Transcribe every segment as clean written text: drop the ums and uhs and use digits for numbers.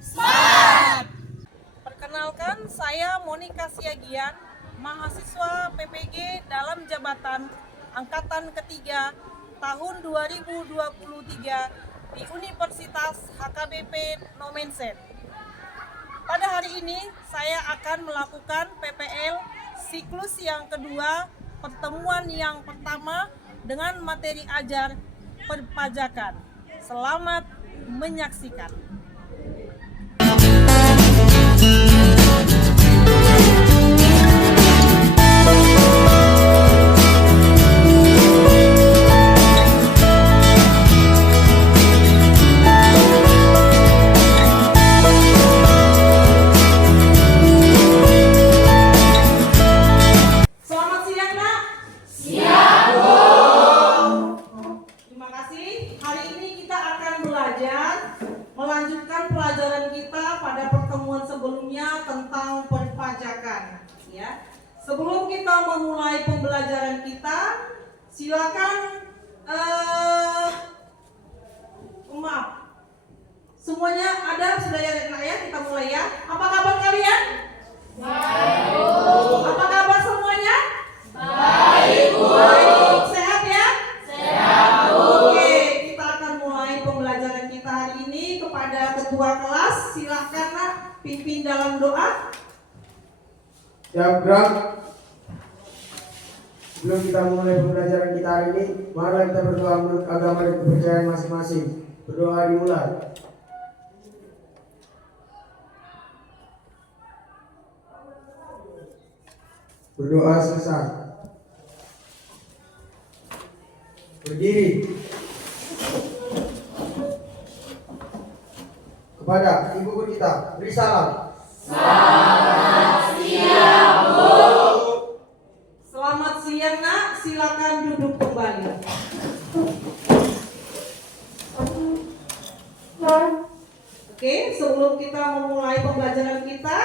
Smart. Perkenalkan, saya Monika Siagian, mahasiswa PPG dalam jabatan Angkatan Ketiga tahun 2023 di Universitas HKBP Nomensen. Pada hari ini, saya akan melakukan PPL siklus yang kedua, pertemuan yang pertama dengan materi ajar perpajakan. Selamat menyaksikan. Melanjutkan pelajaran kita pada pertemuan sebelumnya tentang perpajakan, ya. Sebelum kita memulai pembelajaran kita, silakan semuanya ada sudah ya, kita mulai ya. Apa kabar kalian? Baik. Apa kabar semuanya? Baik. Baik. Sehat ya? Sehat. Oke, kita akan mulai pembelajaran kita hari ini. Kepada ketua kelas, silakan Nak pimpin dalam doa. Siap gerak. Sebelum kita mulai pembelajaran kita hari ini, mari kita berdoa menurut agama dan kepercayaan masing-masing. Berdoa dimulai. Berdoa selesai. Berdiri. Kepada ibu guru kita, beri salam. Selamat siang, Bu. Selamat siang, Nak. Silakan duduk kembali. Oke, sebelum kita memulai pembelajaran kita,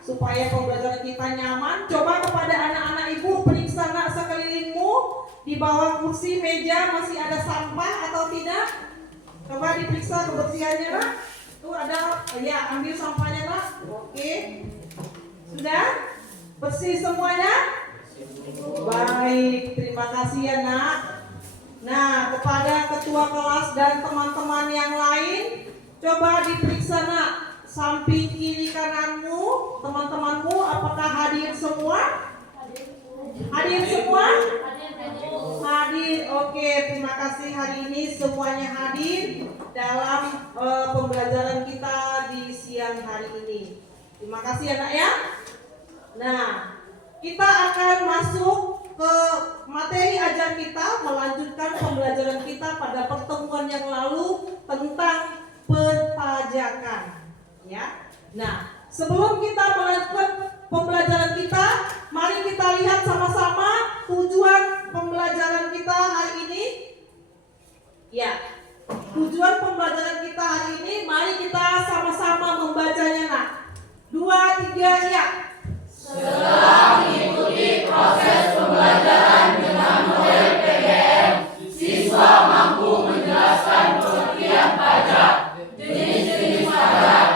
supaya pembelajaran kita nyaman, coba kepada anak-anak ibu periksa Nak sekelilingmu, di bawah kursi meja masih ada sampah atau tidak? Coba diperiksa kebersihannya, Nak. Tuh ada, ya, ambil sampahnya Nak. Oke, sudah bersih semuanya? Baik, terima kasih ya Nak. Nah, kepada ketua kelas dan teman-teman yang lain, coba diperiksa Nak samping kiri kananmu, teman-temanmu apakah hadir semua? Hadir semua? Hadir. Oke, terima kasih, hari ini semuanya hadir dalam pembelajaran kita di siang hari ini. Terima kasih ya Nak ya. Nah, kita akan masuk ke materi ajar kita, melanjutkan pembelajaran kita pada pertemuan yang lalu tentang perpajakan, ya. Nah, sebelum kita melanjutkan pembelajaran kita, mari kita lihat sama-sama tujuan pembelajaran kita hari ini. Ya, tujuan pembelajaran kita hari ini, mari kita sama-sama membacanya Nak. 2, 3, ya. Setelah mengikuti proses pembelajaran dengan model PBL, siswa mampu menjelaskan pengertian pajak, jenis-jenis pajak,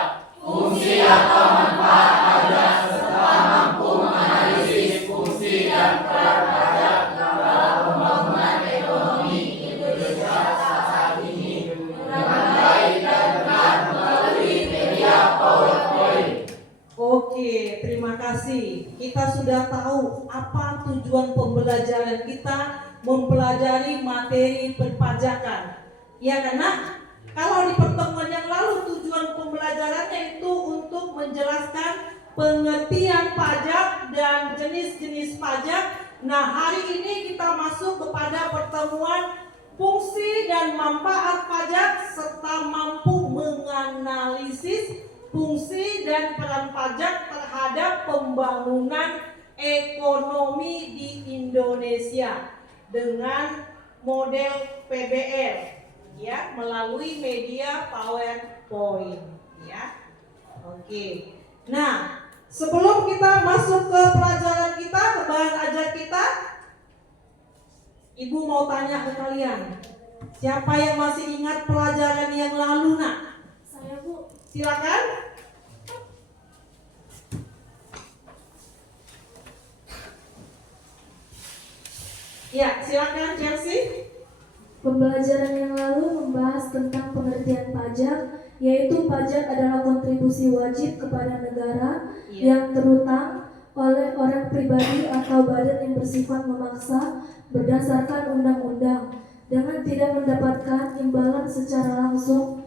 fungsi atau manfaat pajak, serta mampu menganalisis fungsi dan peran pajak dalam pembangunan ekonomi Indonesia saat ini dengan baik dan benar melalui media PowerPoint. Oke, terima kasih. Kita sudah tahu apa tujuan pembelajaran kita mempelajari materi perpajakan. Ya karena kalau di pertemuan yang lalu tujuan pembelajarannya itu untuk menjelaskan pengertian pajak dan jenis-jenis pajak. Nah, hari ini kita masuk kepada pertemuan fungsi dan manfaat pajak serta mampu menganalisis fungsi dan peran pajak terhadap pembangunan ekonomi di Indonesia dengan model PBL, ya, melalui media PowerPoint, ya. Oke. Nah, sebelum kita masuk ke pelajaran kita, ke bahan ajar kita, Ibu mau tanya ke kalian, siapa yang masih ingat pelajaran yang lalu, Nak? Saya, Bu. Silakan. Ya, silakan Chelsea. Pembelajaran yang lalu membahas tentang pengertian pajak, yaitu pajak adalah kontribusi wajib kepada negara yang terutang oleh orang pribadi atau badan yang bersifat memaksa berdasarkan undang-undang dengan tidak mendapatkan imbalan secara langsung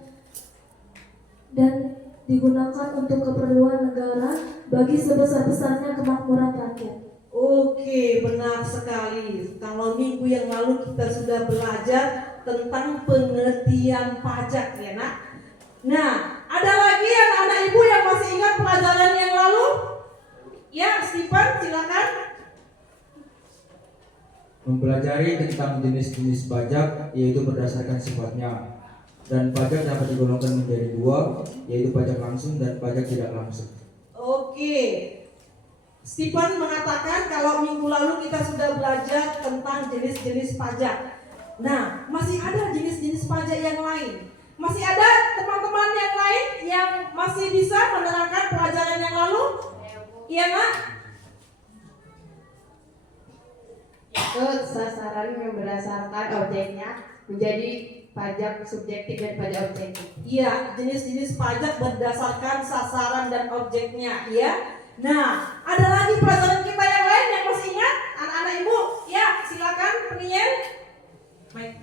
dan digunakan untuk keperluan negara bagi sebesar-besarnya kemakmuran rakyat. Oke, benar sekali. Kalau minggu yang lalu kita sudah belajar tentang pengertian pajak ya nak. Nah, ada lagi anak-anak ibu yang masih ingat pelajaran yang lalu? Ya, Stephen, silakan. Mempelajari tentang jenis-jenis pajak yaitu berdasarkan sifatnya, dan pajak dapat digolongkan menjadi dua, yaitu pajak langsung dan pajak tidak langsung. Oke. Stephen mengatakan kalau minggu lalu kita sudah belajar tentang jenis-jenis pajak. Nah, masih ada jenis-jenis pajak yang lain. Masih ada teman-teman yang lain yang masih bisa menerangkan pelajaran yang lalu? Iya, Nak? Itu sasaran yang berdasarkan objeknya menjadi pajak subjektif dan pajak objektif. Iya, jenis-jenis pajak berdasarkan sasaran dan objeknya, ya. Nah, ada lagi pelajaran kita yang lain yang masih ingat? Anak-anak ibu, ya silakan penyiar. Baik.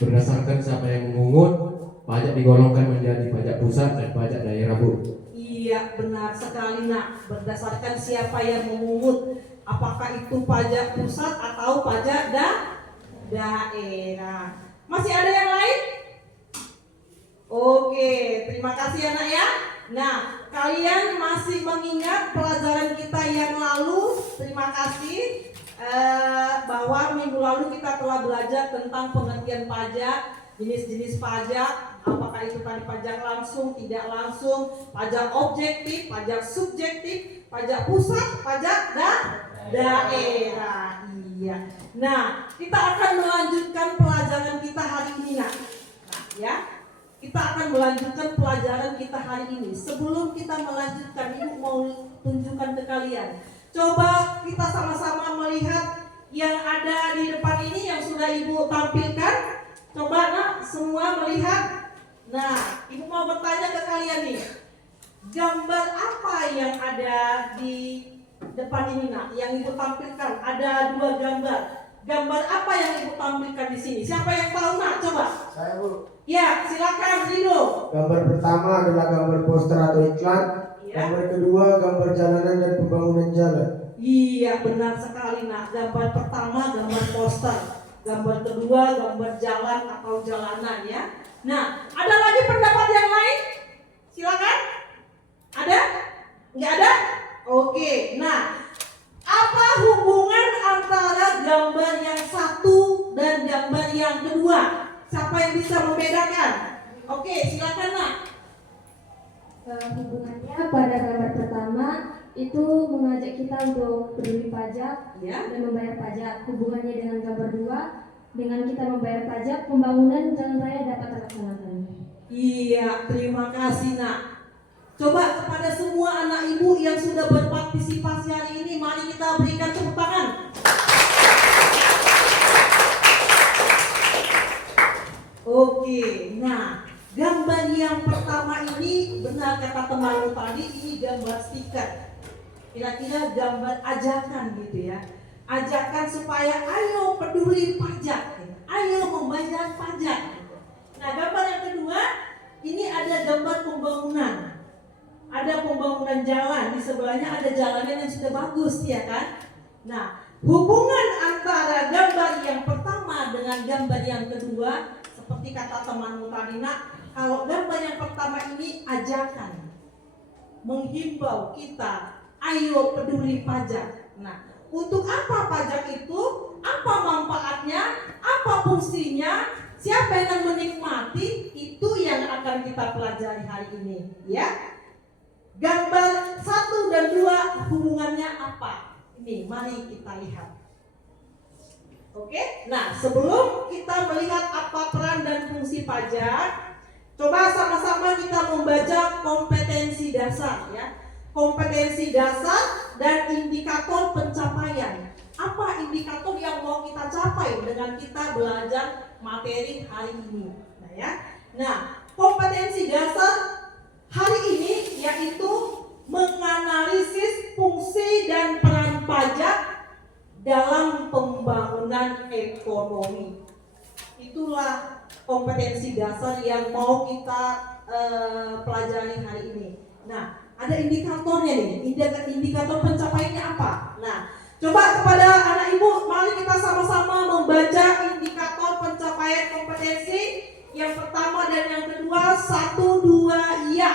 Berdasarkan siapa yang memungut, pajak digolongkan menjadi pajak pusat dan pajak daerah, Bu. Iya, benar sekali nak. Berdasarkan siapa yang memungut, apakah itu pajak pusat atau pajak daerah. Masih ada yang lain? Oke, terima kasih anak ya. Nah, kalian masih mengingat pelajaran kita yang lalu? Terima kasih. Bahwa minggu lalu kita telah belajar tentang pengertian pajak, jenis-jenis pajak, apakah itu tadi pajak langsung, tidak langsung, pajak objektif, pajak subjektif, pajak pusat, pajak daerah. Iya. Nah, kita akan melanjutkan pelajaran kita hari ini, nah ya. Kita akan melanjutkan pelajaran kita hari ini. Sebelum kita melanjutkan, Ibu mau tunjukkan ke kalian. Coba kita sama-sama melihat yang ada di depan ini yang sudah Ibu tampilkan. Coba nak semua melihat. Nah, Ibu mau bertanya ke kalian nih. Gambar apa yang ada di depan ini nak? Yang Ibu tampilkan ada 2 gambar. Gambar apa yang Ibu tampilkan di sini? Siapa yang tahu nak? Coba. Saya, Bu. Ya, silakan Rido. Gambar pertama adalah gambar poster atau iklan. Gambar kedua gambar jalanan dan pembangunan jalan. Iya, benar sekali nak. Gambar pertama gambar poster, gambar kedua gambar jalan atau jalanan ya. Nah, ada lagi pendapat yang lain? Silakan. Ada? Nggak ada? Oke. Nah, apa hubungan antara gambar yang satu dan gambar yang kedua? Siapa yang bisa membedakan? Oke, silakan nak. Hubungannya pada gambar pertama itu mengajak kita untuk peduli pajak Ya. dan membayar pajak. Hubungannya dengan gambar 2, dengan kita membayar pajak, pembangunan jalan raya dapat terlaksanakan. Iya, terima kasih nak. Coba kepada semua anak ibu yang sudah berpartisipasi hari ini, mari kita berikan tepuk tangan. Oke, nah gambar yang pertama ini benar kata temanmu tadi, ini gambar stiker. Kira-kira gambar ajakan gitu ya. Ajakan supaya ayo peduli pajak, ayo membayar pajak. Nah, gambar yang kedua ini ada gambar pembangunan. Ada pembangunan jalan, di sebelahnya ada jalanan yang sudah bagus ya kan. Nah, hubungan antara gambar yang pertama dengan gambar yang kedua, seperti kata temanmu tadi nak, kalau gambar yang pertama ini ajakan, menghimbau kita, ayo peduli pajak. Nah, untuk apa pajak itu? Apa manfaatnya? Apa fungsinya? Siapa yang akan menikmati? Itu yang akan kita pelajari hari ini, ya. Gambar 1 dan 2 hubungannya apa? Ini mari kita lihat. Oke, nah sebelum kita melihat apa peran dan fungsi pajak, coba sama-sama kita membaca kompetensi dasar ya. Kompetensi dasar dan indikator pencapaian. Apa indikator yang mau kita capai dengan kita belajar materi hari ini? Nah ya. Nah, kompetensi dasar hari ini yaitu menganalisis fungsi dan peran pajak dalam pembangunan ekonomi. Itulah kompetensi dasar yang mau kita pelajari hari ini. Nah, ada indikatornya nih. Indikator pencapaiannya apa? Nah, coba kepada anak ibu, mari kita sama-sama membaca indikator pencapaian kompetensi. Yang pertama dan yang kedua, 1, 2, ya.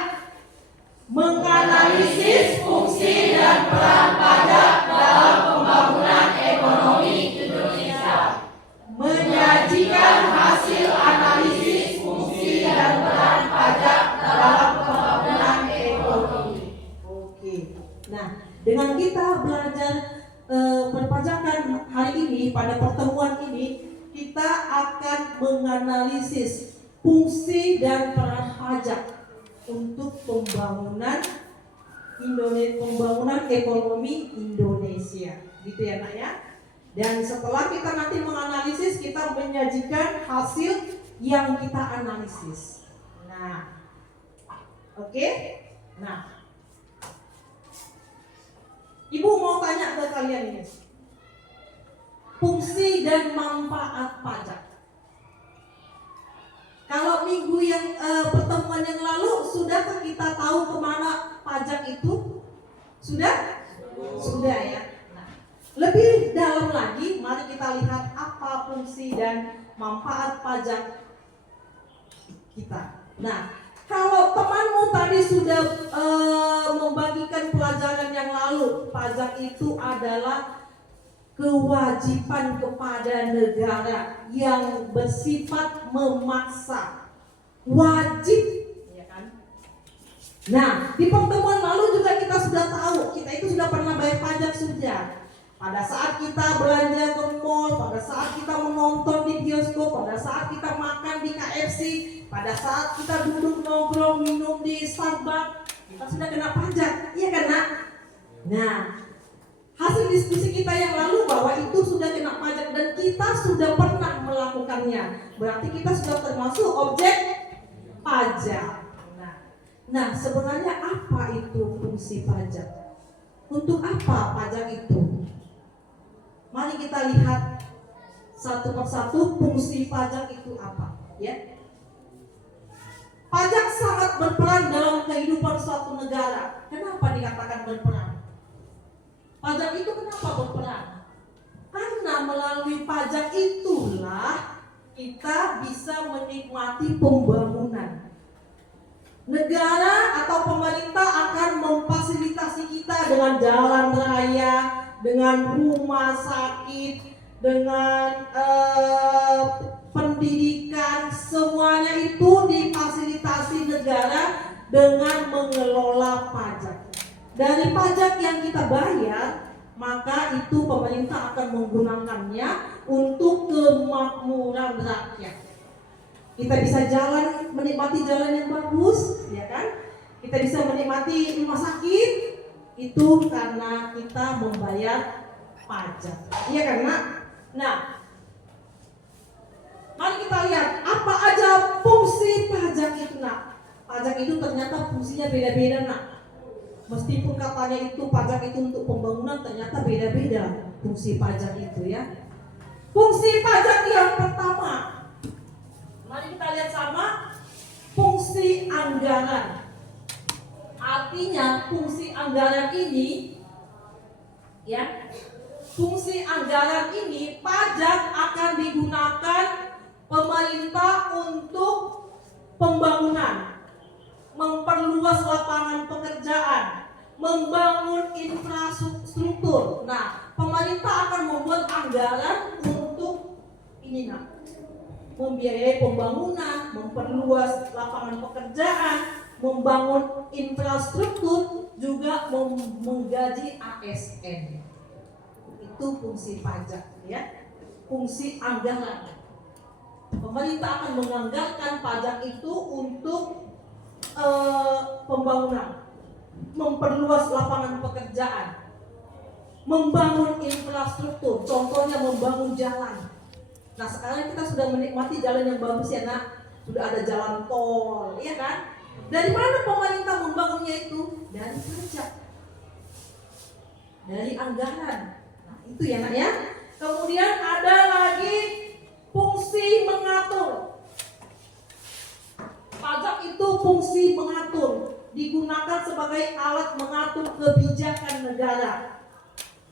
Menganalisis fungsi dan peran pajak dalam pembangunan ekonomi Indonesia. Menyajikan hasil analisis fungsi dan peran pajak dalam pembangunan ekonomi. Oke. Nah, dengan kita belajar perpajakan hari ini, pada pertemuan ini, kita akan menganalisis fungsi dan peran pajak untuk pembangunan ekonomi Indonesia, gitu ya nak ya. Dan setelah kita nanti menganalisis, kita menyajikan hasil yang kita analisis. Nah, oke. Nah, ibu mau tanya ke kalian ini, fungsi dan manfaat pajak. Kalau minggu yang pertemuan yang lalu, sudahkah kita tahu kemana pajak itu? Sudah? Sudah ya. Nah, lebih dalam lagi, mari kita lihat apa fungsi dan manfaat pajak kita. Nah, kalau temanmu tadi sudah membagikan pelajaran yang lalu, pajak itu adalah kewajiban kepada negara yang bersifat memaksa, wajib, ya kan? Nah, di pertemuan lalu juga kita sudah tahu, kita itu sudah pernah bayar pajak sudah. Pada saat kita belanja ke mall, pada saat kita menonton di bioskop, pada saat kita makan di KFC, pada saat kita duduk nongkrong minum di Starbucks, kita sudah kena pajak, iya kan nak? Nah, hasil diskusi kita yang lalu bahwa itu sudah kena pajak dan kita sudah pernah melakukannya. Berarti kita sudah termasuk objek pajak. Nah, sebenarnya apa itu fungsi pajak? Untuk apa pajak itu? Mari kita lihat satu persatu fungsi pajak itu apa, ya. Pajak sangat berperan dalam kehidupan suatu negara. Kenapa dikatakan berperan? Pajak itu kenapa berperan? Karena melalui pajak itulah kita bisa menikmati pembangunan. Negara atau pemerintah akan memfasilitasi kita dengan jalan raya, dengan rumah sakit, dengan pendidikan, semuanya itu difasilitasi negara dengan mengelola pajak. Dari pajak yang kita bayar, maka itu pemerintah akan menggunakannya untuk kemakmuran rakyat. Kita bisa jalan, menikmati jalan yang bagus, ya kan? Kita bisa menikmati rumah sakit, itu karena kita membayar pajak. Iya kan, Nak? Nah, mari kita lihat apa aja fungsi pajak itu, Nak. Pajak itu ternyata fungsinya beda-beda, Nak. Meskipun katanya itu pajak itu untuk pembangunan, ternyata beda-beda fungsi pajak itu, ya. Fungsi pajak yang pertama, mari kita lihat sama, fungsi anggaran. Artinya fungsi anggaran ini, ya, fungsi anggaran ini pajak akan digunakan pemerintah untuk pembangunan, memperluas lapangan pekerjaan, membangun infrastruktur. Nah, pemerintah akan membuat anggaran untuk ini, nah, membiayai pembangunan, memperluas lapangan pekerjaan, membangun infrastruktur, juga menggaji ASN. Itu fungsi pajak, ya. Fungsi anggaran. Pemerintah akan menganggarkan pajak itu untuk pembangunan, memperluas lapangan pekerjaan, membangun infrastruktur, contohnya membangun jalan. Nah, sekarang kita sudah menikmati jalan yang bagus ya nak, sudah ada jalan tol, ya kan? Dari mana pemerintah membangunnya itu? Dari pajak, dari anggaran. Nah, itu ya nak ya. Kemudian ada lagi fungsi mengatur. Pajak itu fungsi mengatur, digunakan sebagai alat mengatur kebijakan negara.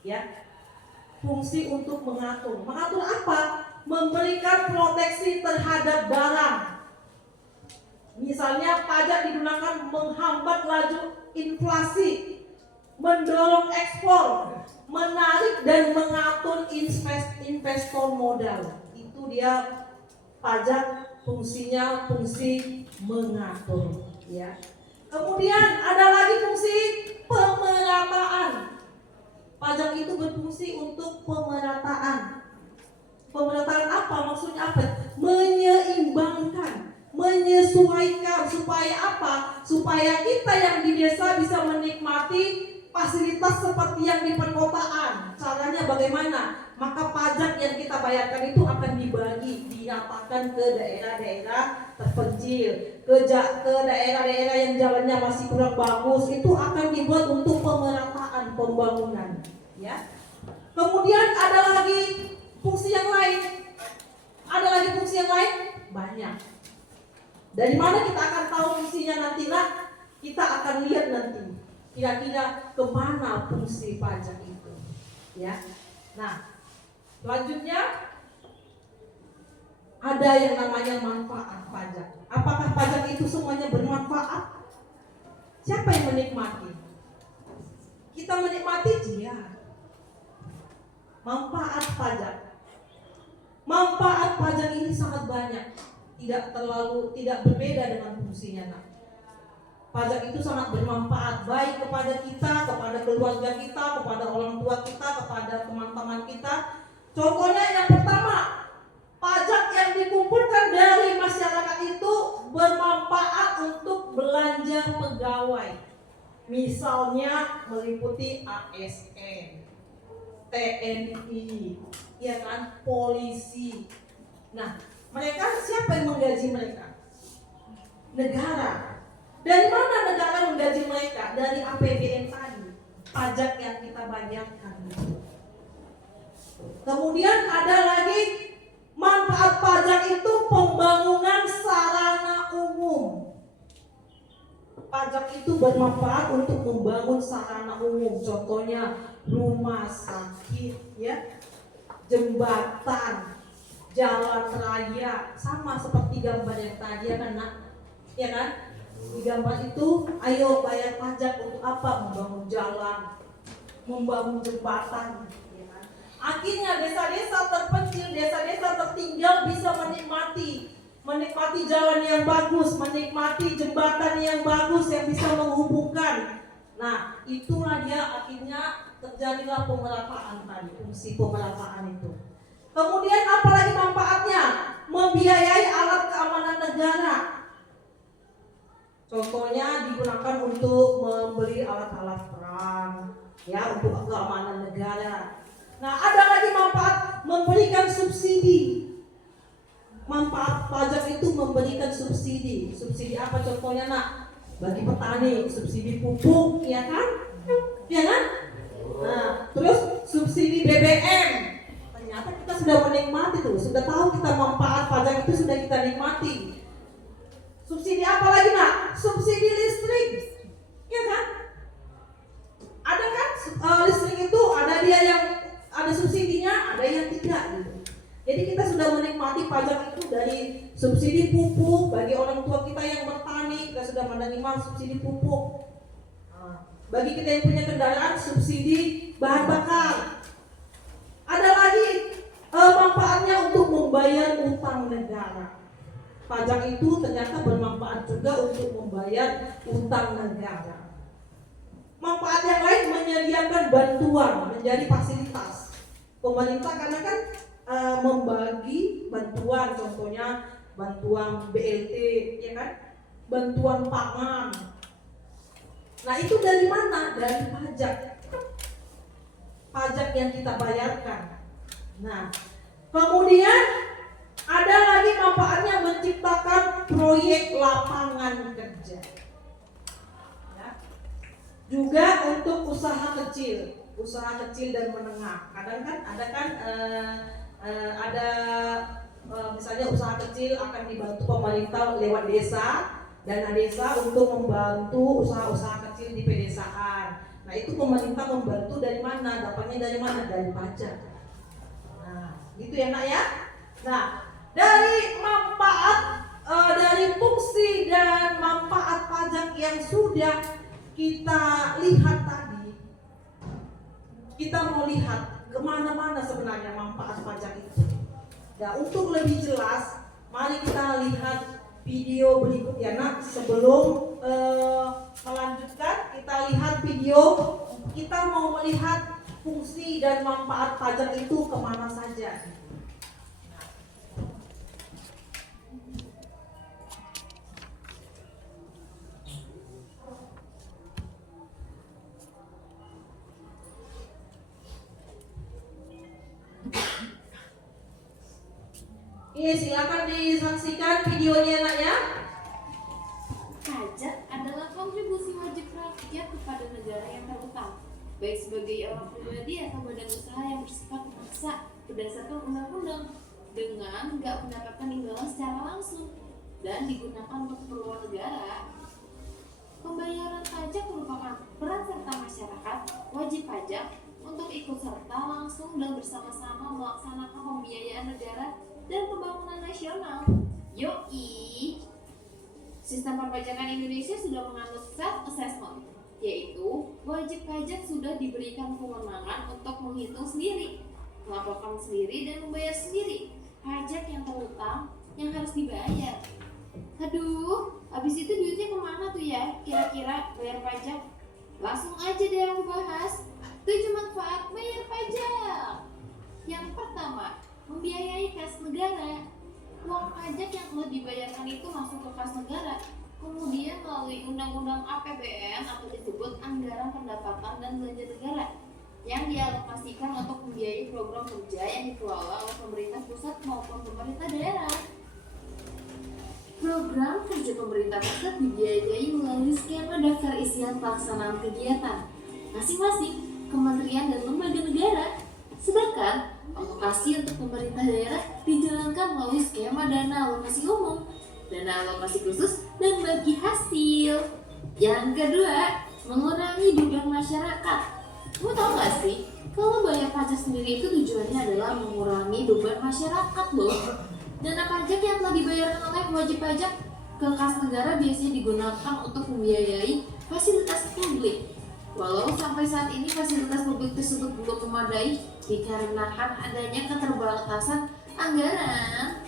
Ya, fungsi untuk mengatur. Mengatur apa? Memberikan proteksi terhadap barang. Misalnya pajak digunakan menghambat laju inflasi, mendorong ekspor, menarik dan mengatur investor modal. Itu dia pajak, fungsinya fungsi mengatur, ya. Kemudian ada lagi fungsi pemerataan. Pajak itu berfungsi untuk pemerataan. Pemerataan apa? Maksudnya apa? Menyeimbangkan, menyesuaikan, supaya apa? Supaya kita yang di desa bisa menikmati fasilitas seperti yang di perkotaan. Caranya bagaimana? Maka pajak yang kita bayarkan itu akan dibagi, diratakan ke daerah-daerah terpencil, ke daerah-daerah yang jalannya masih kurang bagus. Itu akan dibuat untuk pemerataan pembangunan, ya. Kemudian ada lagi fungsi yang lain. Ada lagi fungsi yang lain? Banyak. Dari mana kita akan tahu fungsinya nanti nak? Kita akan lihat nanti kira-kira kemana fungsi pajak itu, ya. Nah, selanjutnya ada yang namanya manfaat pajak. Apakah pajak itu semuanya bermanfaat? Siapa yang menikmati? Kita menikmati dia. Manfaat pajak. Manfaat pajak ini sangat banyak. Tidak berbeda dengan fungsinya nak. Pajak itu sangat bermanfaat baik kepada kita, kepada keluarga kita, kepada orang tua kita, kepada teman-teman kita. Contohnya yang pertama, pajak yang dikumpulkan dari masyarakat itu bermanfaat untuk belanja pegawai. Misalnya meliputi ASN, TNI, ya kan, polisi. Nah, mereka siapa yang menggaji mereka? Negara. Dari mana negara menggaji mereka? Dari APBN tadi, pajak yang kita bayarkan. Kemudian ada lagi manfaat pajak itu pembangunan sarana umum. Pajak itu bermanfaat untuk membangun sarana umum. Contohnya rumah sakit, ya, jembatan, jalan raya, sama seperti gambar yang tadi ya kan nak? Ya kan? Di gambar itu, ayo bayar pajak untuk apa? Membangun jalan, membangun jembatan, ya kan? Akhirnya desa-desa terpencil, desa-desa tertinggal bisa menikmati jalan yang bagus, menikmati jembatan yang bagus yang bisa menghubungkan. Nah, itulah dia akhirnya terjadilah pemerataan tadi, fungsi pemerataan itu. Kemudian apalagi manfaatnya? Membiayai alat keamanan negara. Contohnya digunakan untuk membeli alat-alat perang, ya, untuk keamanan negara. Nah, ada lagi manfaat memberikan subsidi. Manfaat pajak itu memberikan subsidi. Subsidi apa contohnya nak? Bagi petani, subsidi pupuk, ya kan? Ya kan? Nah, terus subsidi BBM. Ternyata kita sudah menikmati tuh, sudah tahu kita manfaat pajak itu sudah kita nikmati. Subsidi apa lagi nak? Subsidi listrik, ya kan? Ada kan listrik itu ada dia yang ada subsidinya, ada yang tidak gitu. Jadi kita sudah menikmati pajak itu dari subsidi pupuk bagi orang tua kita yang bertani, kita sudah menerima subsidi pupuk. Bagi kita yang punya kendaraan, subsidi bahan bakar. Ada lagi manfaatnya untuk membayar utang negara. pajak itu ternyata bermanfaat juga untuk membayar utang negara. Manfaat yang lain menyediakan bantuan menjadi fasilitas pemerintah karena kan membagi bantuan, contohnya bantuan BLT, ya kan, bantuan pangan. Nah itu dari mana? Dari pajak yang kita bayarkan. Nah kemudian ada lagi manfaatnya menciptakan proyek lapangan kerja. Ya. Juga untuk usaha kecil dan menengah. Kadang kan ada misalnya usaha kecil akan dibantu pemerintah lewat desa, dana desa untuk membantu usaha-usaha kecil di pedesaan. Nah itu pemerintah membantu dari mana? Dapatnya dari mana? Dari pajak. Nah gitu ya nak ya. Nah dari manfaat, dari fungsi dan manfaat pajak yang sudah kita lihat tadi, kita mau lihat kemana-mana sebenarnya manfaat pajak itu. Nah untuk lebih jelas, mari kita lihat video berikut ya nak. Sebelum melanjutkan, kita lihat video. Kita mau melihat fungsi dan manfaat pajak itu kemana saja. Iya, silakan disaksikan videonya nak ya. Pajak adalah kontribusi wajib rakyat kepada negara yang terutang, baik sebagai orang pribadi atau badan usaha yang bersifat memaksa berdasarkan undang-undang dengan nggak mendapatkan imbalan secara langsung dan digunakan untuk keperluan negara. Pembayaran pajak merupakan peran serta masyarakat wajib pajak untuk ikut serta langsung dan bersama-sama melaksanakan pembiayaan negara dan pembangunan nasional. Yoi. Sistem perpajakan Indonesia sudah menganut self-assessment, yaitu wajib pajak sudah diberikan kewenangan untuk menghitung sendiri, melaporkan sendiri, dan membayar sendiri pajak yang terutang yang harus dibayar. Aduh, habis itu duitnya kemana tuh ya kira-kira bayar pajak? Langsung aja deh aku bahas 7 manfaat bayar pajak. Yang pertama, membiayai kas negara. Uang pajak yang telah dibayarkan itu masuk ke kas negara, kemudian melalui Undang-Undang APBN atau disebut Anggaran Pendapatan dan Belanja Negara yang dialokasikan untuk membiayai program kerja yang dikelola oleh pemerintah pusat maupun pemerintah daerah. Program kerja pemerintah pusat dibiayai melalui skema daftar isian pelaksanaan kegiatan masing-masing kementerian dan lembaga negara. Sedangkan alokasi untuk pemerintah daerah dijalankan melalui skema dana alokasi umum, dana alokasi khusus, dan bagi hasil. Yang kedua, mengurangi beban masyarakat. Kamu tahu gak sih, kalau bayar pajak sendiri itu tujuannya adalah mengurangi beban masyarakat loh. Dana pajak yang telah dibayarkan oleh wajib pajak ke kas negara biasanya digunakan untuk membiayai fasilitas publik. Walau sampai saat ini fasilitas publik tersebut belum memadai dikarenakan adanya keterbatasan anggaran.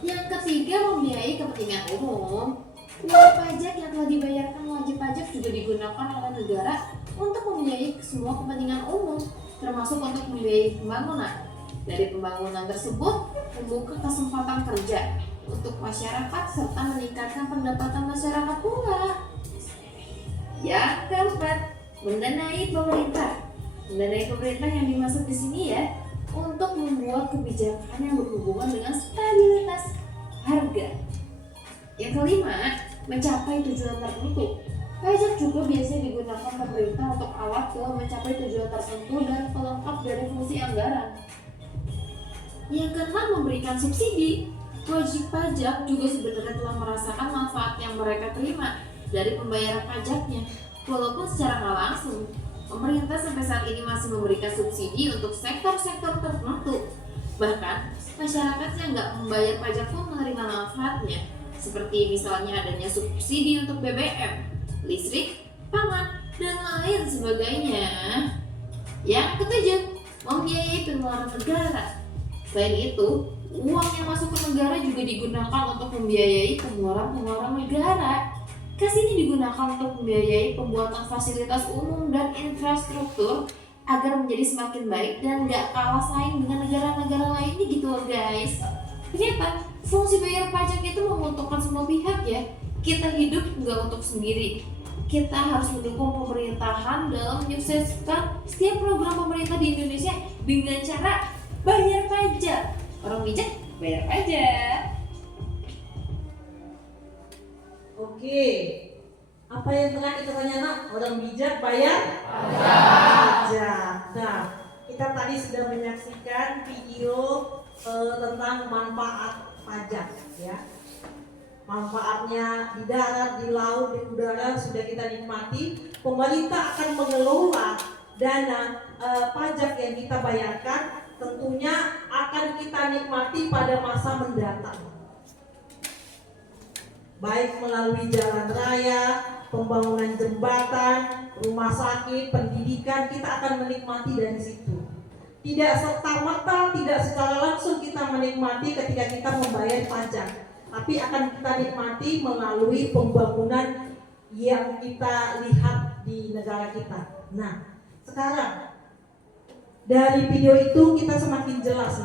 Yang ketiga, membiayai kepentingan umum. Uang pajak yang telah dibayarkan wajib pajak juga digunakan oleh negara untuk membiayai semua kepentingan umum, termasuk untuk membiayai pembangunan. Dari pembangunan tersebut membuka kesempatan kerja untuk masyarakat serta meningkatkan pendapatan masyarakat pula. Yang keempat, mendanai pemerintah. Mendanai pemerintah yang dimaksud di sini ya, untuk membuat kebijakan yang berhubungan dengan stabilitas harga. Yang kelima, mencapai tujuan tertentu. Pajak juga biasanya digunakan pemerintah untuk alat dalam mencapai tujuan tertentu dan pelengkap dari fungsi anggaran. Yang keenam, memberikan subsidi. Wajib pajak juga sebenarnya telah merasakan manfaat yang mereka terima dari pembayaran pajaknya, walaupun secara nggak langsung. Pemerintah sampai saat ini masih memberikan subsidi untuk sektor-sektor tertentu. Bahkan masyarakat yang nggak membayar pajak pun menerima manfaatnya, seperti misalnya adanya subsidi untuk BBM, listrik, pangan, dan lain sebagainya. Yang ketujuh, membiayai pengeluaran negara. Selain itu, Uang yang masuk ke negara juga digunakan untuk membiayai pengeluaran negara. Kas ini digunakan untuk membiayai pembuatan fasilitas umum dan infrastruktur agar menjadi semakin baik dan gak kalah saing dengan negara-negara lainnya gitu loh guys. Ternyata fungsi bayar pajak itu menguntungkan semua pihak ya. Kita hidup gak untuk sendiri. Kita harus mendukung pemerintahan dalam menyukseskan setiap program pemerintah di Indonesia dengan cara bayar pajak. Orang bijak bayar pajak. Oke. Apa yang tengah kita tanya nak? Orang bijak bayar pajak. Nah, kita tadi sudah menyaksikan video tentang manfaat pajak ya. Manfaatnya di darat, di laut, di udara sudah kita nikmati. Pemerintah akan mengelola dana pajak yang kita bayarkan, tentunya akan kita nikmati pada masa mendatang. Baik melalui jalan raya, pembangunan jembatan, rumah sakit, pendidikan, kita akan menikmati dari situ. Tidak serta-merta, tidak secara langsung kita menikmati ketika kita membayar pajak, tapi akan kita nikmati melalui pembangunan yang kita lihat di negara kita. Nah, sekarang dari video itu kita semakin jelas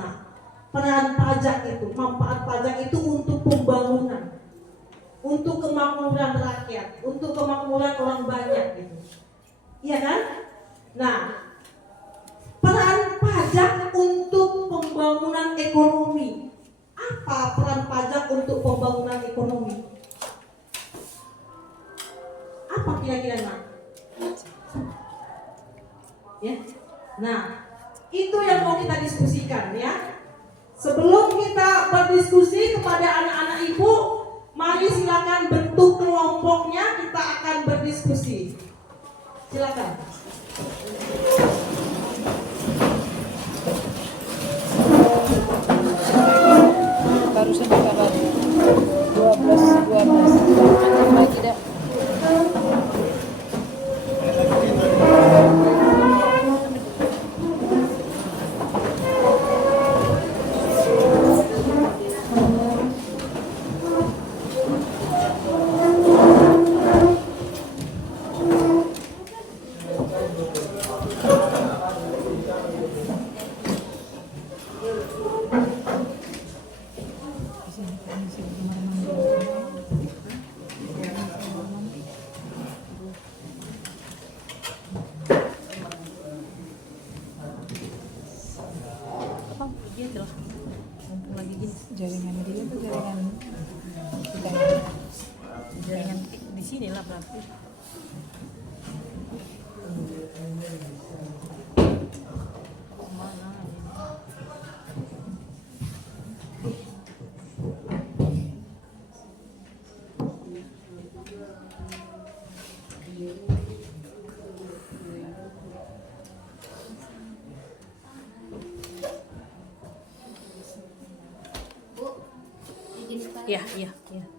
peran pajak itu, manfaat pajak itu untuk pembangunan, untuk kemakmuran rakyat, untuk kemakmuran orang banyak gitu. Iya kan? Nah, peran pajak untuk pembangunan ekonomi. Apa peran pajak untuk pembangunan ekonomi? Apa kira-kira nak? Ya. Nah, itu yang mau kita diskusikan ya. Sebelum kita berdiskusi kepada anak-anak ibu, mari silakan bentuk kelompoknya, kita akan berdiskusi. Silakan. Barusan dikabarin 12 lagi dah. Mumpung lagi gini jaringan dia tuh jaringan kita jaringan di sini lah berarti. Mana ini? Iya,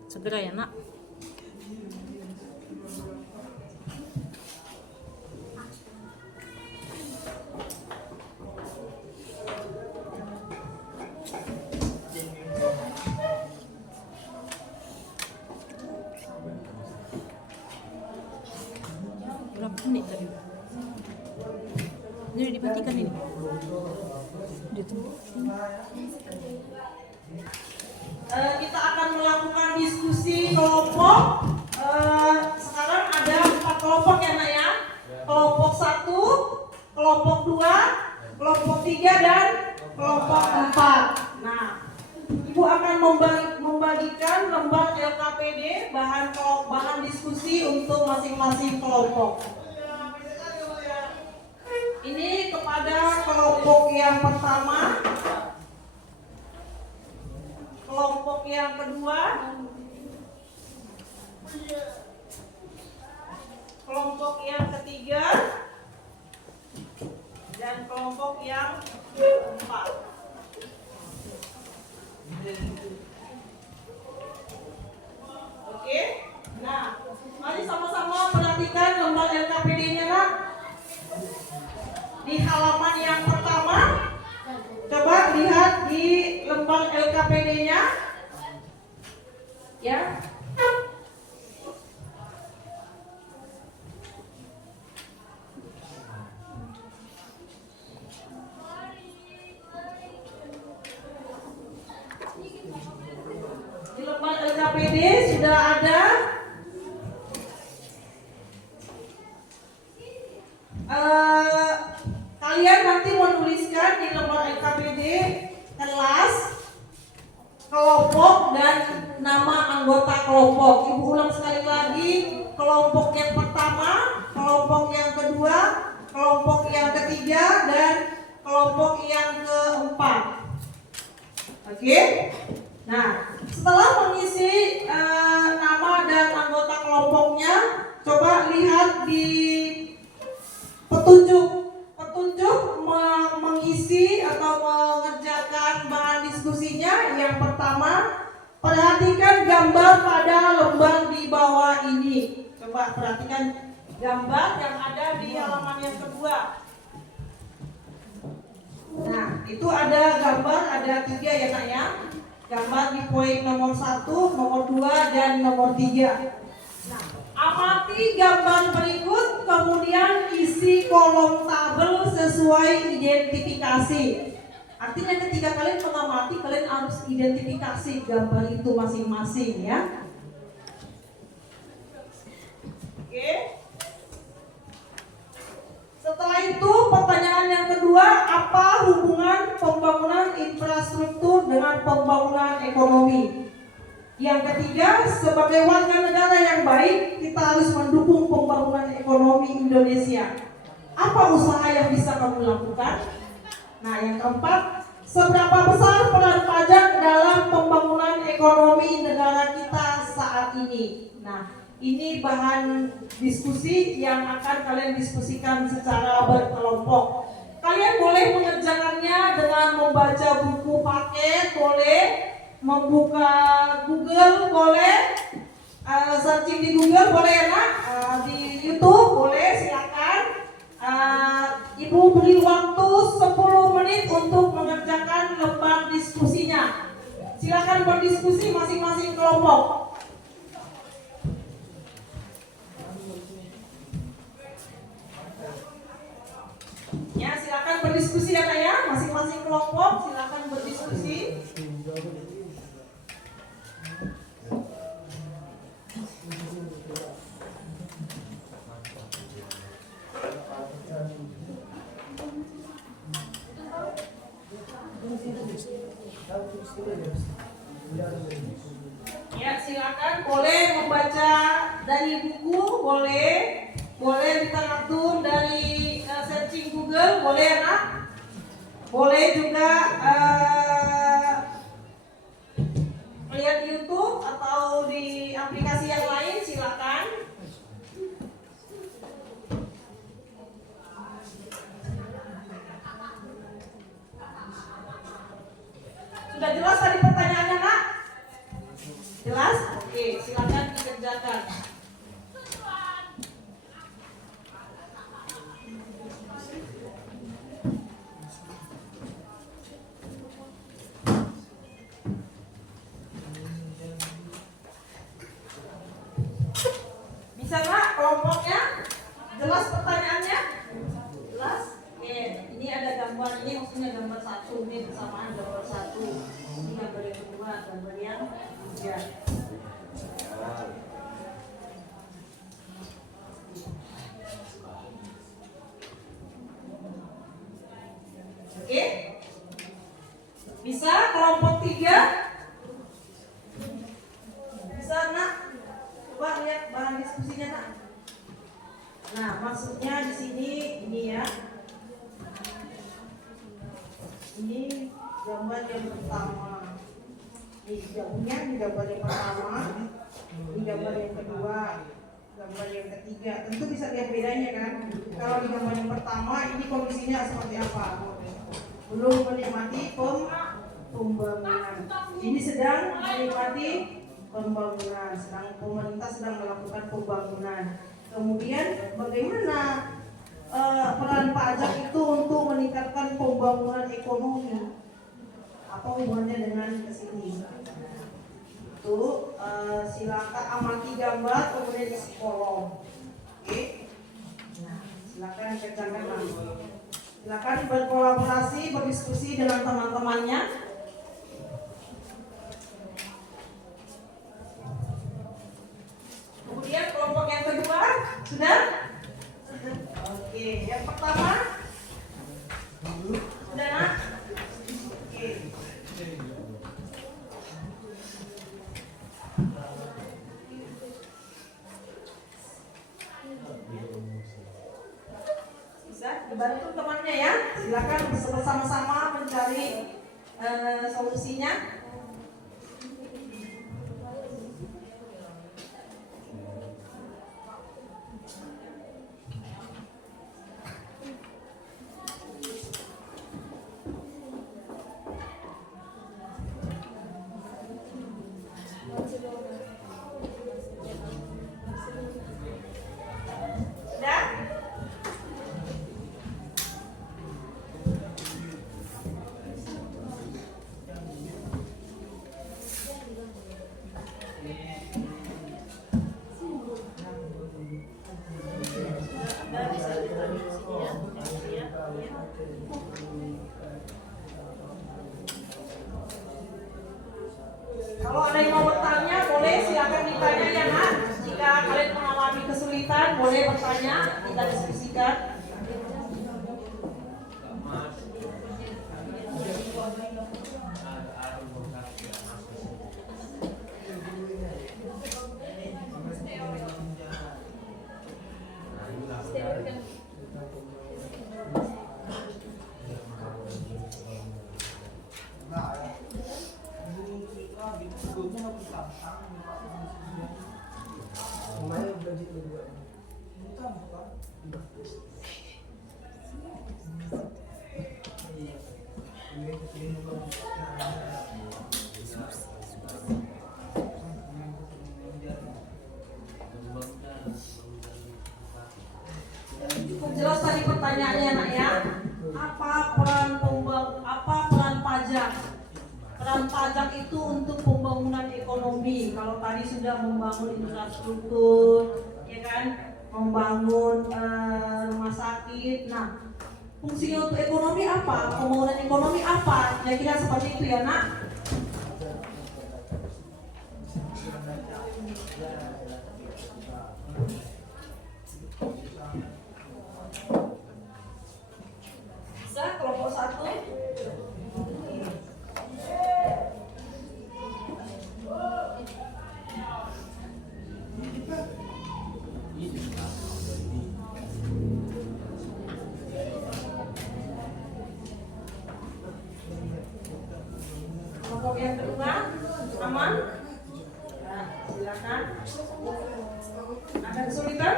segera ya nak. Berapa menit tadi? Ini udah dimatikan ini. Kita akan melakukan diskusi kelompok. Sekarang ada 4 kelompok ya nak ya. Kelompok 1, kelompok 2, kelompok 3 dan kelompok 4. Nah, Ibu akan membagikan lembar LKPD bahan diskusi untuk masing-masing kelompok. Ini kepada kelompok yang pertama, kelompok yang kedua, kelompok yang ketiga, dan kelompok yang keempat. Oke, nah, mari sama-sama perhatikan lembar LKPD-nya nak. Di halaman yang pertama, coba lihat di lembar LKPD. LKPD sudah ada. Kalian nanti menuliskan di lembar LKPD kelas, kelompok, dan nama anggota kelompok. Ibu ulang sekali lagi, kelompok yang pertama, kelompok yang kedua, kelompok yang ketiga, dan kelompok yang keempat. Oke? Nah, setelah mengisi nama dan anggota kelompoknya, coba lihat di petunjuk mengisi atau mengerjakan bahan diskusinya. Yang pertama, perhatikan gambar pada lembar di bawah ini. Coba perhatikan gambar yang ada di halaman yang kedua. Nah, itu ada gambar, ada 3 ya Nak ya. Gambar di poin nomor 1, nomor 2, dan nomor 3. Nah, amati gambar berikut, kemudian isi kolom tabel sesuai identifikasi. Artinya ketika kalian mengamati, kalian harus identifikasi gambar itu masing-masing ya. Oke. Setelah itu pertanyaan yang kedua, apa hubungan pembangunan infrastruktur dengan pembangunan ekonomi? Yang ketiga, sebagai warga negara yang baik, kita harus mendukung pembangunan ekonomi Indonesia. Apa usaha yang bisa kamu lakukan? Nah, yang keempat, seberapa besar peran pajak dalam pembangunan ekonomi negara kita saat ini? Nah, ini bahan diskusi yang akan kalian diskusikan secara berkelompok. Kalian boleh mengerjakannya dengan membaca buku paket, boleh membuka Google, boleh searching di Google, boleh ya Nak, di YouTube boleh, silakan. Ibu beri waktu 10 menit untuk mengerjakan lembar diskusinya. Silakan berdiskusi masing-masing kelompok. Ya, silakan berdiskusi ya Nak ya, masing-masing kelompok silakan berdiskusi. Ya, silakan boleh membaca dari buku, boleh literatur dari searching Google, boleh ya Nak? Boleh juga lihat YouTube atau di aplikasi yang lain, silakan. Sudah jelas tadi pertanyaannya Nak? Jelas? Oke, silakan dikerjakan. Bisa Nak kelompoknya? Jelas pertanyaannya? Jelas? Oke, ini ada gambar, ini maksudnya gambar 1, ini bersamaan gambar 1. Ini gambar yang kedua, gambar yang 3. Oke? Bisa kelompok 3? Bisa Nak? Coba lihat bahan diskusinya Nak. Nah, maksudnya di sini ini ya. Ini gambar yang pertama. Ini gambar yang pertama. Ini gambar yang kedua. Gambar yang ketiga. Tentu bisa lihat bedanya kan. Kalau di gambar yang pertama ini kondisinya seperti apa? Belum menikmati pembangunan. Ini sedang menikmati pembangunan. Pemerintah sedang melakukan pembangunan. Kemudian bagaimana peran pajak itu untuk meningkatkan pembangunan ekonomi? Apa hubungannya dengan kesini? Itu silakan amati gambar kemudian isi kolom. Oke? Nah, silakan kerjakan lagi. Silakan berkolaborasi, berdiskusi dengan teman-temannya. solusinya? Sudah? Kalau ada yang mau bertanya, boleh silakan ditanya ya nak. Jika kalian mengalami kesulitan, boleh bertanya, kita diskusikan. Lumayan budget berdua. Cukup jelas tadi pertanyaannya nak ya. Apa peran pajak? Peran pajak itu untuk pembangunan ekonomi. Kalau tadi sudah membangun infrastruktur, ya kan, membangun rumah sakit. Nah, fungsinya untuk ekonomi apa? Pembangunan ekonomi apa? Kira-kira seperti itu ya nak. Bisa kelompok 1. Kelompok yang kedua, aman? Nah, silakan. Ada kesulitan?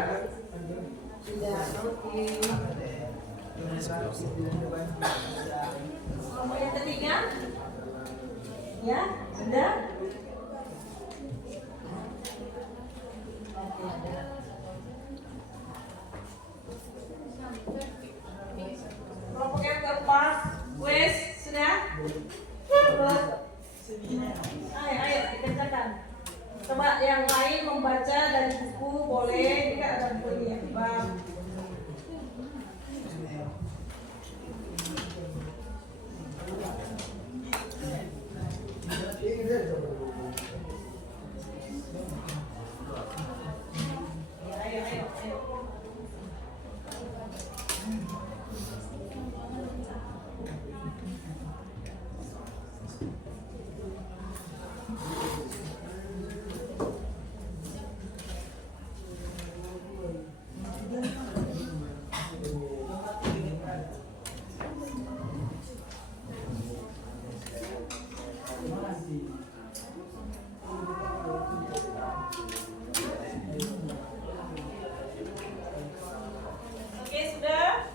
Tidak. Oke. Kelompok yang ketiga? Ya, sudah? Kelompok yang keempat, wes sudah? Belum? Ayo dikerjakan. Coba yang lain membaca dari buku boleh, jika ada buku ini ya. Bang. Ayo. Oke, sudah?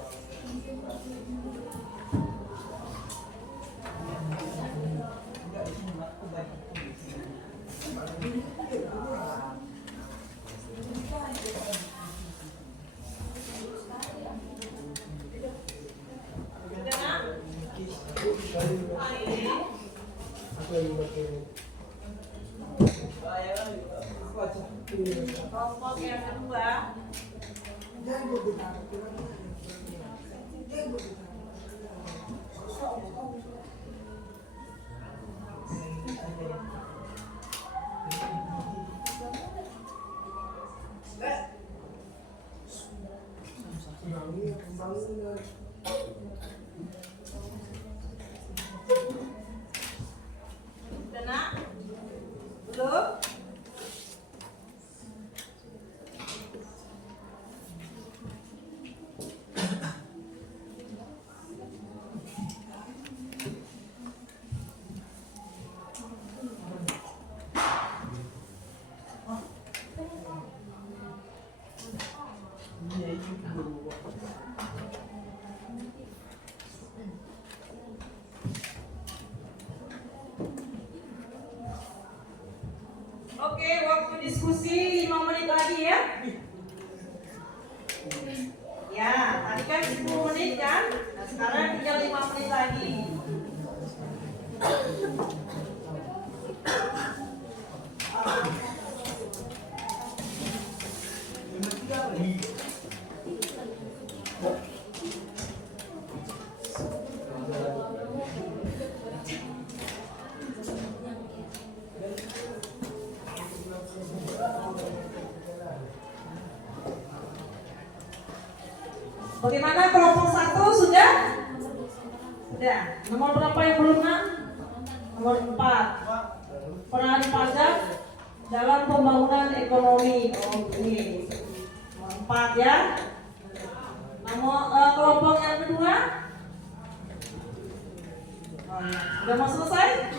Kelompok yang kedua. Tenang. Belum? Bagaimana kelompok 1 sudah? Sudah. Nomor berapa yang belum nak? Nomor 4. Peran pajak dalam pembangunan ekonomi. Oke. Nomor 4 ya. Kelompok yang kedua? Oh, ya. Sudah mau selesai?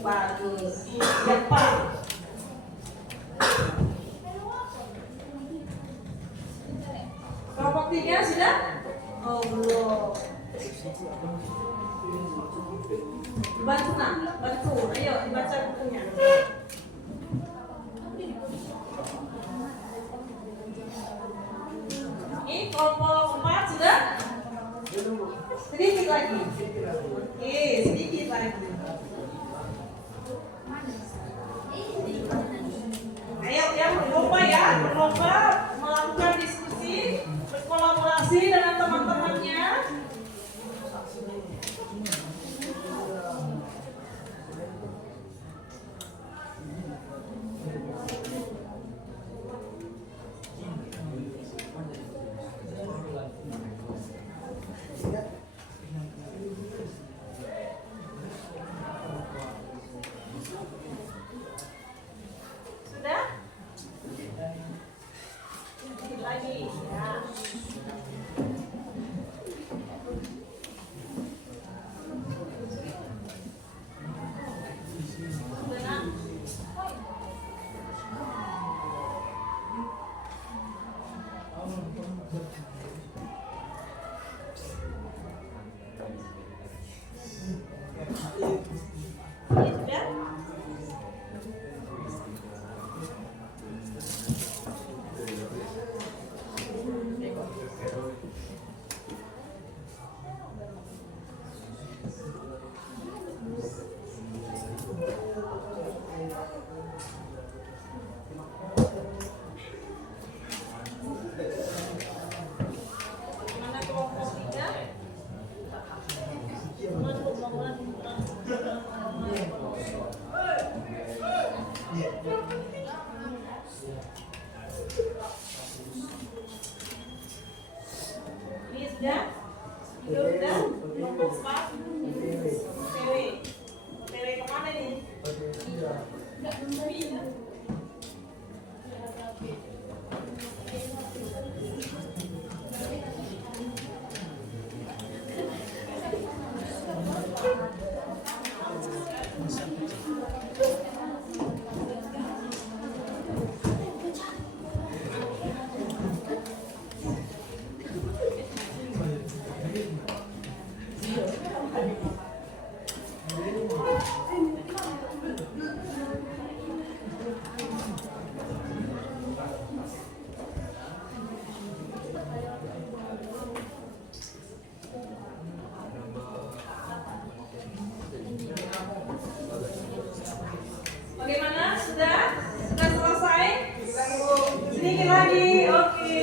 Bagus. Yang 4. Kelompok 3 sudah? Oh belum. Bantu nak, bantu. Ayo dibaca bukunya. Ini kelompok 4 sudah? Sedikit lagi. Oke, sedikit lagi. Ayo ya berlomba ya, berlomba melakukan diskusi, berkolaborasi dengan teman-temannya. Sudah? Sedikit lagi ya. Mana kelompok 3? Ini sudah? Sudah? Kelompok 4? OTW. OTW kemana nih? Bagaimana? Sudah? Sudah selesai? Sedikit lagi, oke.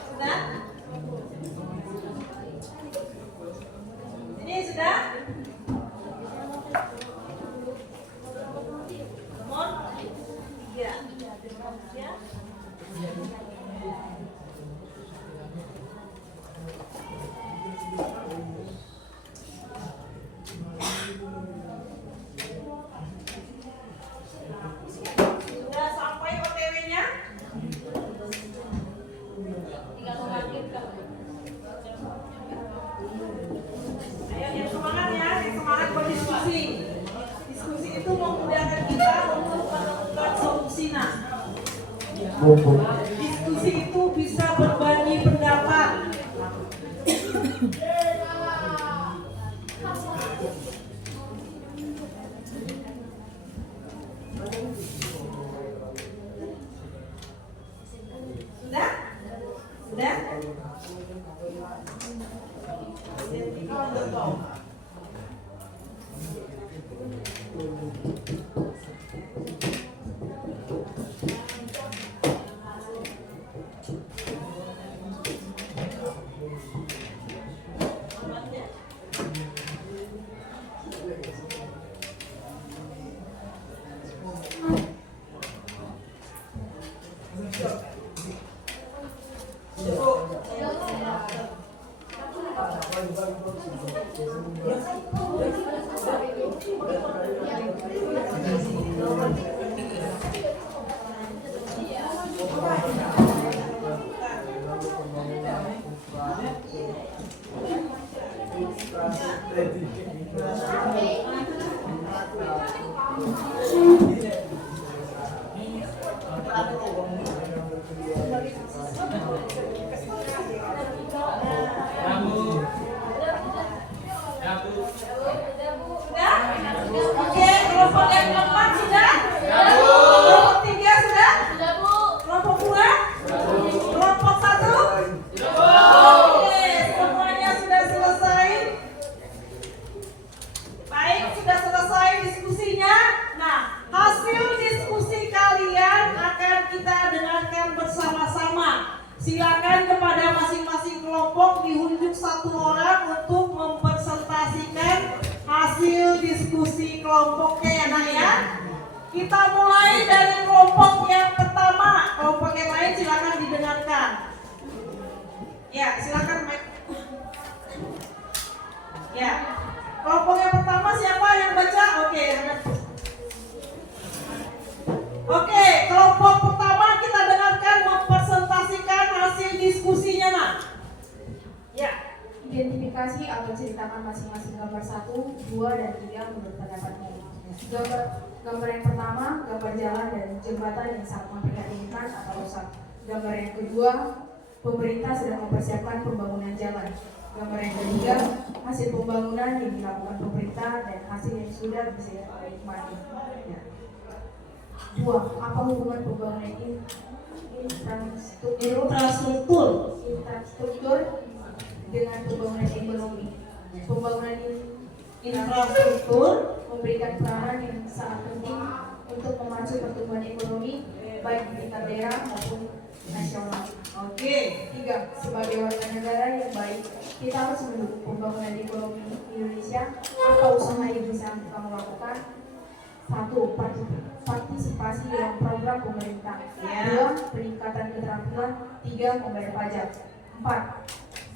Sudah? Ini sudah? Nomor 3. Ya. Sudah sampai OTW-nya? Tinggal melanjutkan. Ayo yang semangat ya, yang semangat berdiskusi. Diskusi itu memudahkan kita untuk menemukan solusinya. Diskusi itu bisa berbagi pendapat. Sudah? Sudah? Oke, kelompok yang keempat sudah? Kelompok tiga sudah? Kelompok dua? Kelompok satu? Oke, semuanya sudah selesai. Baik, sudah selesai diskusinya. Nah, hasil diskusi kalian akan kita dengarkan bersama-sama. Silakan kepada masing-masing kelompok diunjuk satu orang untuk mempresentasikan hasil diskusi kelompoknya ya nak ya. Kita mulai dari kelompok yang pertama. Kelompok yang lain silakan didengarkan. Ya, silakan Mike. Ya, kelompok yang pertama siapa yang baca? Oke, kelompok pertama kita dengarkan mempresentasikan hasil diskusinya nak. Ya. Identifikasi atau ceritakan masing-masing gambar 1, 2, dan 3 menurut pendapatmu. Gambar yang pertama, gambar jalan dan jembatan yang sangat memprihatinkan atau rusak. Gambar yang kedua, pemerintah sedang mempersiapkan pembangunan jalan. Gambar yang ketiga, hasil pembangunan yang dilakukan pemerintah dan hasil yang sudah bisa dinikmati. Ya. 2. Apa hubungan pembangunan infrastruktur dengan pembangunan ekonomi? Pembangunan infrastruktur memberikan peranan yang sangat penting untuk memacu pertumbuhan ekonomi baik di tingkat daerah maupun nasional. Oke. 3. Sebagai warga negara yang baik, kita harus mendukung pembangunan ekonomi Indonesia. Apa usaha yang bisa kamu lakukan? 1. Partisipasi dalam program pemerintah. 2. Peningkatan keterampilan. 3. Membayar pajak. 4.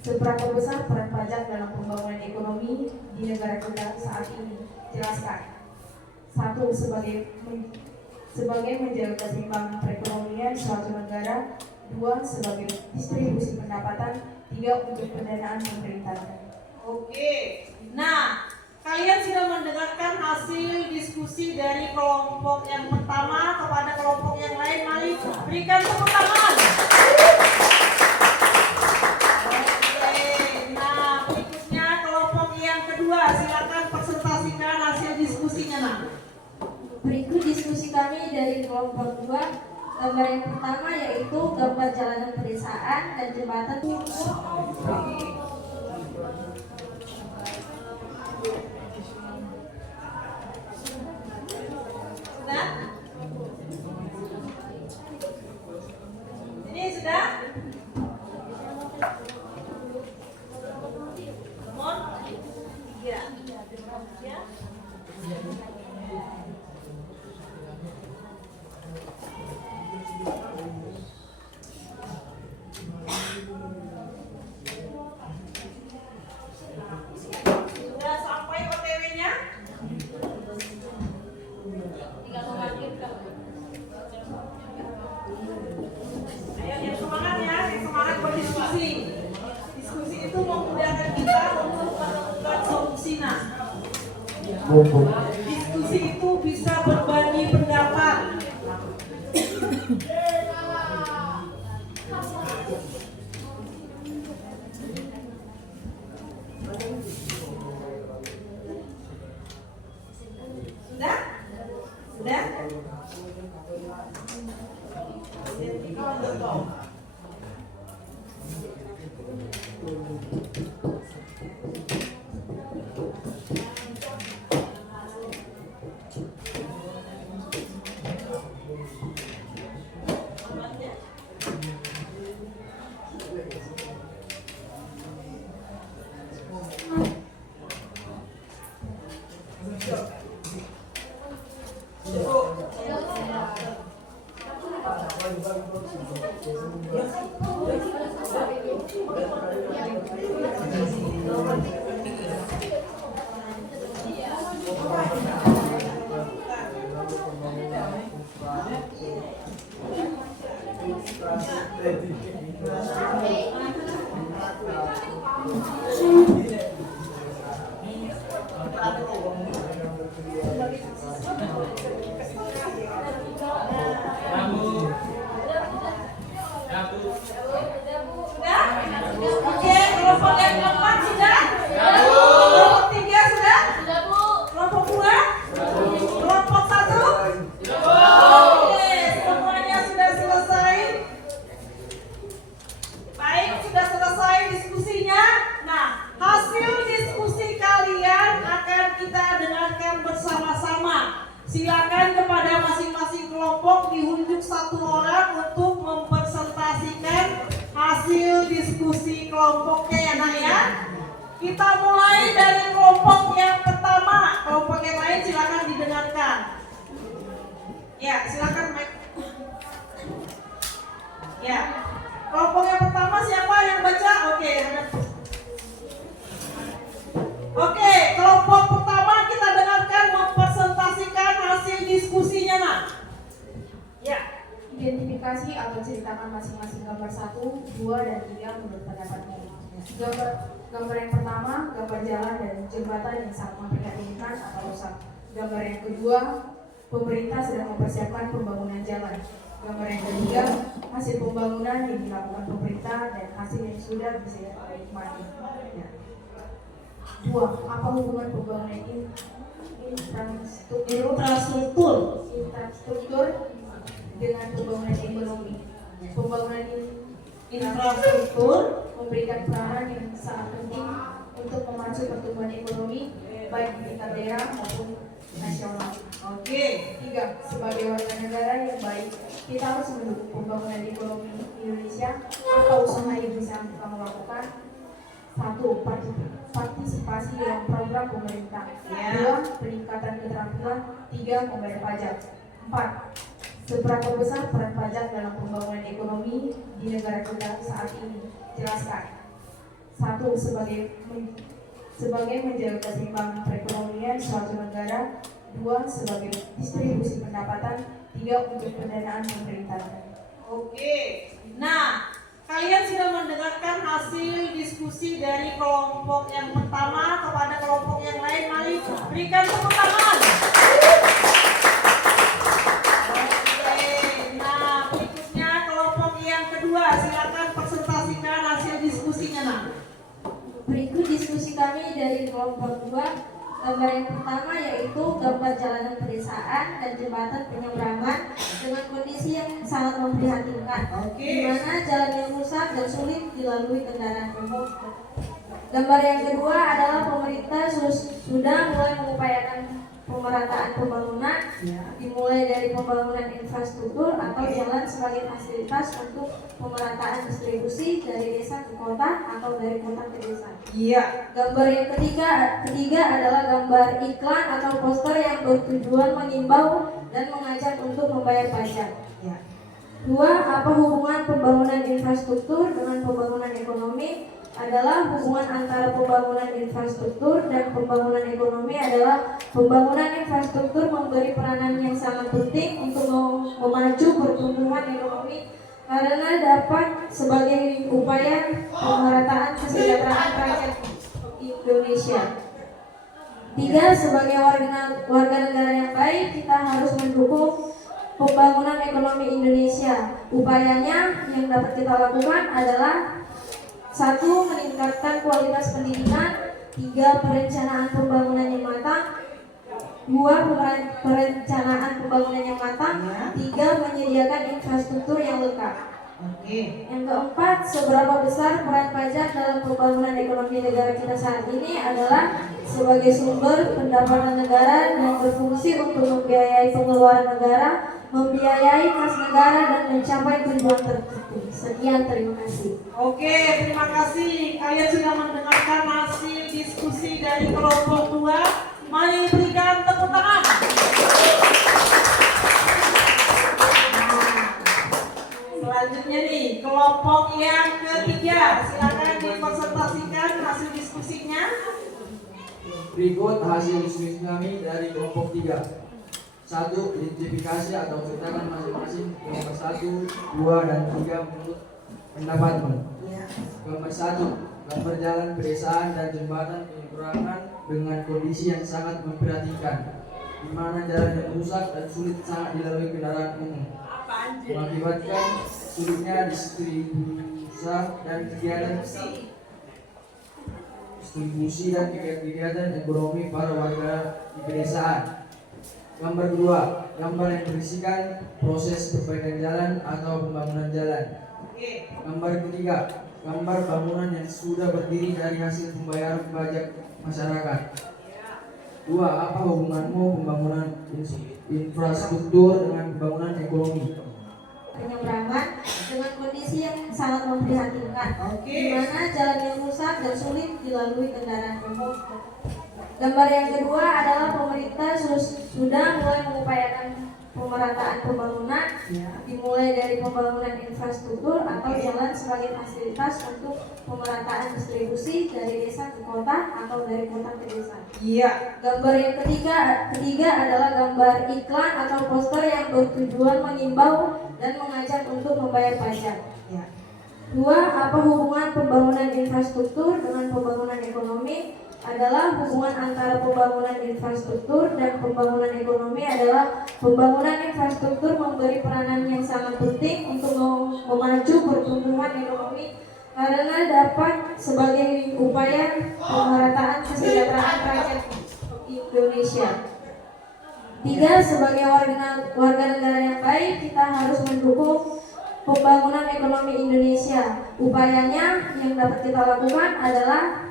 Seberapa besar peran pajak dalam pembangunan ekonomi di negara kita saat ini? Jelaskan. 1. Sebagai menjaga keseimbangan perekonomian suatu negara. 2. Sebagai distribusi pendapatan. 3. Untuk pendanaan pemerintahan. Oke. Nah, kalian sudah mendengarkan hasil diskusi dari kelompok yang pertama kepada kelompok yang lain. Mari berikan tepuk tangan. Silakan presentasikan hasil diskusinya nak. Berikut diskusi kami dari kelompok 2. Gambar yang pertama yaitu gambar jalanan pedesaan dan jembatan. Sudah? Ini sudah? Mohon. Ya. Ya. Sudah sampai OTW-nya? Tinggal melanjutkan. Ayo yang semangat ya, yang semangat berdiskusi. Diskusi itu memudahkan kita untuk menemukan solusi nah. Diskusi itu bisa berbagi pendapat. Sudah? Sudah? Oke, kelompok yang keempat sudah? Kelompok tiga sudah? Kelompok dua? Kelompok satu? Oke, semuanya sudah selesai. Baik, sudah selesai diskusinya. Nah, hasil diskusi kalian akan kita dengarkan bersama-sama. Silakan kepada masing-masing kelompok diunjuk satu orang untuk mempresentasikan hasil diskusi kelompoknya ya nak ya. Kita mulai dari kelompok yang pertama. Kelompok yang lain silakan didengarkan. Ya, silakan Mike. Ya, kelompok yang pertama siapa yang baca? Oke, kelompok pertama kita dengarkan mempresentasikan hasil diskusinya nak. Ya. Identifikasi atau ceritakan masing-masing gambar 1, 2, dan 3 menurut pendapatmu. Gambar yang pertama, gambar jalan dan jembatan yang sangat memprihatinkan atau rusak. Gambar yang kedua, pemerintah sedang mempersiapkan pembangunan jalan. Gambar yang ketiga, hasil pembangunan yang dilakukan pemerintah dan hasil yang sudah bisa dinikmati. Ya. 2. Apa hubungan pembangunan infrastruktur dengan pembangunan ekonomi? Pembangunan infrastruktur memberikan peranan yang sangat penting untuk memacu pertumbuhan ekonomi baik di tingkat daerah maupun nasional. Oke. 3. Sebagai warga negara yang baik, kita harus mendukung pembangunan ekonomi Indonesia. Apa usaha yang bisa kamu lakukan? 1. Partisipasi dalam program pemerintah. 2. Peningkatan keterampilan. 3. Membayar pajak. 4. Seberapa besar peran pajak dalam pembangunan ekonomi di negara kita saat ini? Jelaskan. 1. Sebagai menjaga keseimbangan perekonomian suatu negara. 2. Sebagai distribusi pendapatan. 3. Untuk pendanaan pemerintahan. Oke. Nah, kalian sudah mendengarkan hasil diskusi dari kelompok yang pertama kepada kelompok yang lain. Mari berikan tepuk tangan. Silakan presentasikan hasil diskusinya nak. Berikut diskusi kami dari kelompok 2. Gambar yang pertama yaitu gambar jalanan pedesaan dan jembatan penyeberangan dengan kondisi yang sangat memprihatinkan, di mana jalan yang rusak dan sulit dilalui kendaraan umum. Gambar yang kedua adalah pemerintah sudah mulai mengupayakan pemerataan pembangunan, dimulai dari pembangunan infrastruktur atau jalan sebagai fasilitas untuk pemerataan distribusi dari desa ke kota atau dari kota ke desa. Iya. Gambar yang ketiga adalah gambar iklan atau poster yang bertujuan mengimbau dan mengajak untuk membayar pajak. Ya. 2. Apa hubungan pembangunan infrastruktur dengan pembangunan ekonomi? Adalah hubungan antara pembangunan infrastruktur dan pembangunan ekonomi adalah pembangunan infrastruktur memberi peranan yang sangat penting untuk memacu pertumbuhan ekonomi karena dapat sebagai upaya pemerataan kesejahteraan rakyat Indonesia. 3. Sebagai warga negara yang baik, kita harus mendukung pembangunan ekonomi Indonesia. Upayanya yang dapat kita lakukan adalah 1. Meningkatkan kualitas pendidikan. 3. Perencanaan pembangunan yang matang. 2. Perencanaan pembangunan yang matang. 3. Menyediakan infrastruktur yang lengkap. Yang keempat, seberapa besar peran pajak dalam pembangunan ekonomi negara kita saat ini adalah sebagai sumber pendapatan negara dan berfungsi untuk membiayai pengeluaran negara, membiayai kas negara dan mencapai tujuan tertentu. Sekian, terima kasih. Oke, terima kasih. Kalian sudah mendengarkan hasil diskusi dari kelompok 2. Mari berikan tepuk tangan. Selanjutnya nih, kelompok yang ketiga, silakan dipresentasikan hasil diskusinya. Berikut hasil diskusi kami dari kelompok 3. 1. Identifikasi atau ceritakan masing-masing gambar 1, 2, dan 3 menurut pendapatmu. Gambar 1. Gambar jalan pedesaan dan jembatan penyeberangan dengan kondisi yang sangat memprihatinkan, di mana jalan yang rusak dan sulit sangat dilalui kendaraan umum, mengakibatkan sulitnya distribusi dan kegiatan ekonomi para warga di pedesaan. Gambar 2. Gambar yang berisikan proses perbaikan jalan atau pembangunan jalan. Gambar ketiga. Gambar bangunan yang sudah berdiri dari hasil pembayaran pajak masyarakat. 2. Apa hubunganmu pembangunan infrastruktur dengan pembangunan ekonomi? Penyeberangan dengan kondisi yang sangat memprihatinkan, di mana jalan yang rusak dan sulit dilalui kendaraan umum. Gambar yang kedua adalah pemerintah sudah mulai mengupayakan pemerataan pembangunan, dimulai dari pembangunan infrastruktur atau jalan sebagai fasilitas untuk pemerataan distribusi dari desa ke kota atau dari kota ke desa. Gambar yang ketiga adalah gambar iklan atau poster yang bertujuan mengimbau dan mengajak untuk membayar pajak. 2. Apa hubungan pembangunan infrastruktur dengan pembangunan ekonomi? Adalah hubungan antara pembangunan infrastruktur dan pembangunan ekonomi adalah pembangunan infrastruktur memberi peranan yang sangat penting untuk memacu pertumbuhan ekonomi karena dapat sebagai upaya pemerataan kesejahteraan rakyat Indonesia. 3. Sebagai warga negara yang baik, kita harus mendukung pembangunan ekonomi Indonesia. Upayanya yang dapat kita lakukan adalah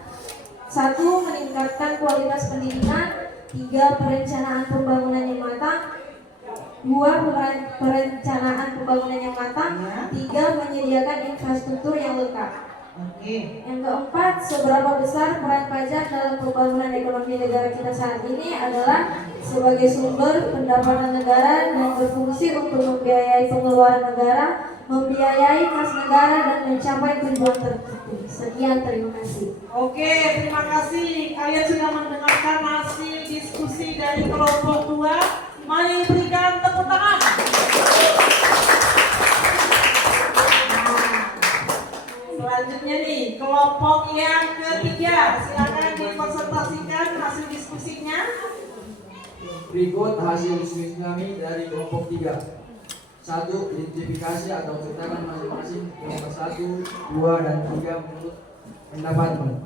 1. Meningkatkan kualitas pendidikan. 3. Perencanaan pembangunan yang matang. 2. Perencanaan pembangunan yang matang. 3. Menyediakan infrastruktur yang lengkap. Yang keempat, seberapa besar peran pajak dalam pembangunan ekonomi negara kita saat ini adalah sebagai sumber pendapatan negara dan berfungsi untuk membiayai pengeluaran negara, membiayai kas negara, dan mencapai tujuan tertentu. Sekian, terima kasih. Oke, terima kasih. Kalian sudah mendengarkan hasil diskusi dari kelompok 2. Mari berikan tepuk tangan. Selanjutnya nih, kelompok yang ketiga, silakan dipresentasikan hasil diskusinya. Berikut hasil diskusi kami dari kelompok 3. 1. Identifikasi atau ceritakan masing-masing gambar 1, 2, dan 3 menurut pendapatmu.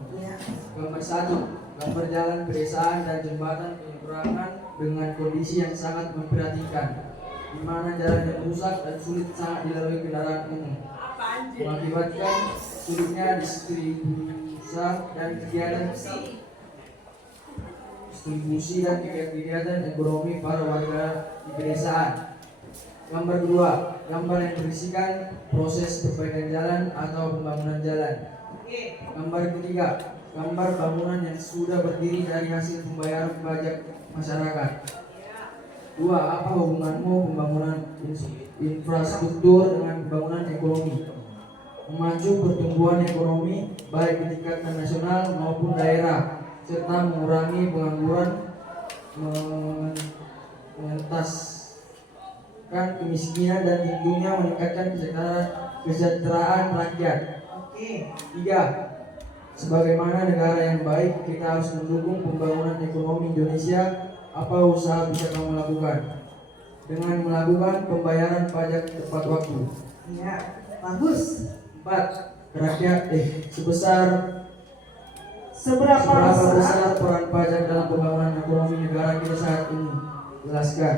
Gambar 1. Gambar jalan pedesaan dan jembatan penyeberangan dengan kondisi yang sangat memprihatinkan, di mana jalan yang rusak dan sulit sangat dilalui kendaraan umum, mengakibatkan sulitnya distribusi dan kegiatan ekonomi para warga di pedesaan. Gambar 2. Gambar yang berisikan proses perbaikan jalan atau pembangunan jalan. Gambar ketiga. Gambar bangunan yang sudah berdiri dari hasil pembayaran pajak masyarakat. 2. Apa hubunganmu pembangunan infrastruktur dengan pembangunan ekonomi? Memacu pertumbuhan ekonomi baik di tingkat nasional maupun daerah, serta mengurangi pengangguran, mengentaskan kemiskinan, dan tentunya meningkatkan kesejahteraan rakyat. 3. Sebagaimana negara yang baik, kita harus mendukung pembangunan ekonomi Indonesia. Apa usaha bisa kamu lakukan? Dengan melakukan pembayaran pajak tepat waktu. Bagus. 4. Seberapa besar besar peran pajak dalam pembangunan ekonomi negara kita saat ini? Jelaskan.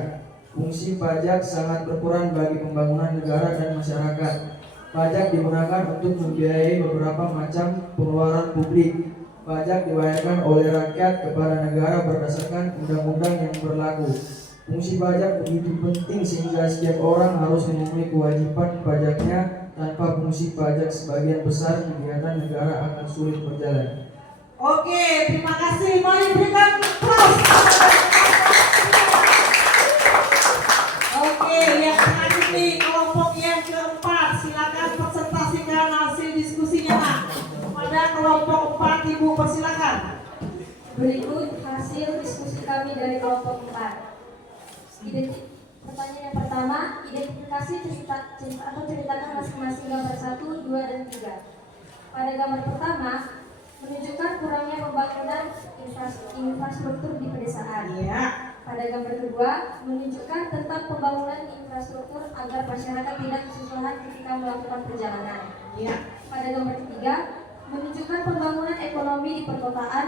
Fungsi pajak sangat berperan bagi pembangunan negara dan masyarakat. Pajak digunakan untuk membiayai beberapa macam pengeluaran publik. Pajak dibayarkan oleh rakyat kepada negara berdasarkan undang-undang yang berlaku. Fungsi pajak begitu penting sehingga setiap orang harus memenuhi kewajiban pajaknya. Tanpa fungsi pajak, sebagian besar kegiatan negara akan sulit berjalan. Oke, terima kasih. Mari berikan aplaus. Oke, yang selanjutnya kelompok yang keempat, silakan kelompok 4, Ibu persilakan. Berikut hasil diskusi kami dari kelompok 4. Pertanyaan yang pertama, identifikasi ceritakan masing-masing gambar 1, 2, dan 3. Pada gambar pertama, menunjukkan kurangnya pembangunan infrastruktur di pedesaan. Iya. Pada gambar kedua, menunjukkan tentang pembangunan infrastruktur agar masyarakat tidak kesusahan ketika melakukan perjalanan. Iya. Pada gambar ketiga, menunjukkan pembangunan ekonomi di perkotaan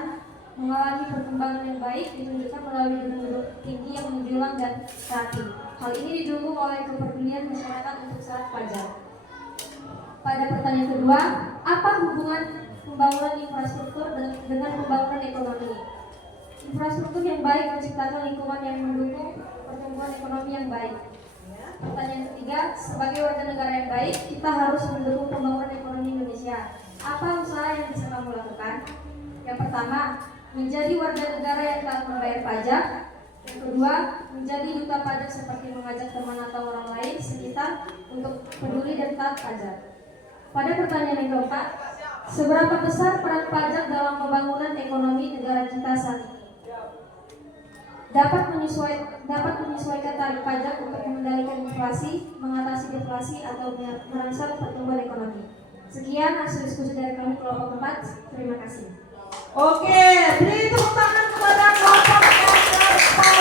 mengalami perkembangan yang baik ditunjukkan melalui gedung-gedung tinggi yang menjulang dan rapi. Hal ini didukung oleh kepedulian masyarakat untuk syarat pajak. Pada pertanyaan kedua, apa hubungan pembangunan infrastruktur dengan pembangunan ekonomi? Infrastruktur yang baik menciptakan lingkungan yang mendukung pertumbuhan ekonomi yang baik. Pertanyaan ketiga, sebagai warga negara yang baik, kita harus mendukung pembangunan ekonomi Indonesia. Apa usaha yang bisa kamu lakukan? Yang pertama, menjadi warga negara yang taat membayar pajak. Yang kedua, menjadi duta pajak seperti mengajak teman atau orang lain sekitar untuk peduli dan taat pajak. Pada pertanyaan yang keempat, seberapa besar peran pajak dalam pembangunan ekonomi negara kita saat ini? Dapat menyesuaikan tarif pajak untuk mengendalikan inflasi, mengatasi deflasi, atau merangsang pertumbuhan ekonomi. Sekian hasil diskusi dari kami kelompok 4. Terima kasih. Oke, beri tepuk tangan kepada kelompok yang keempat.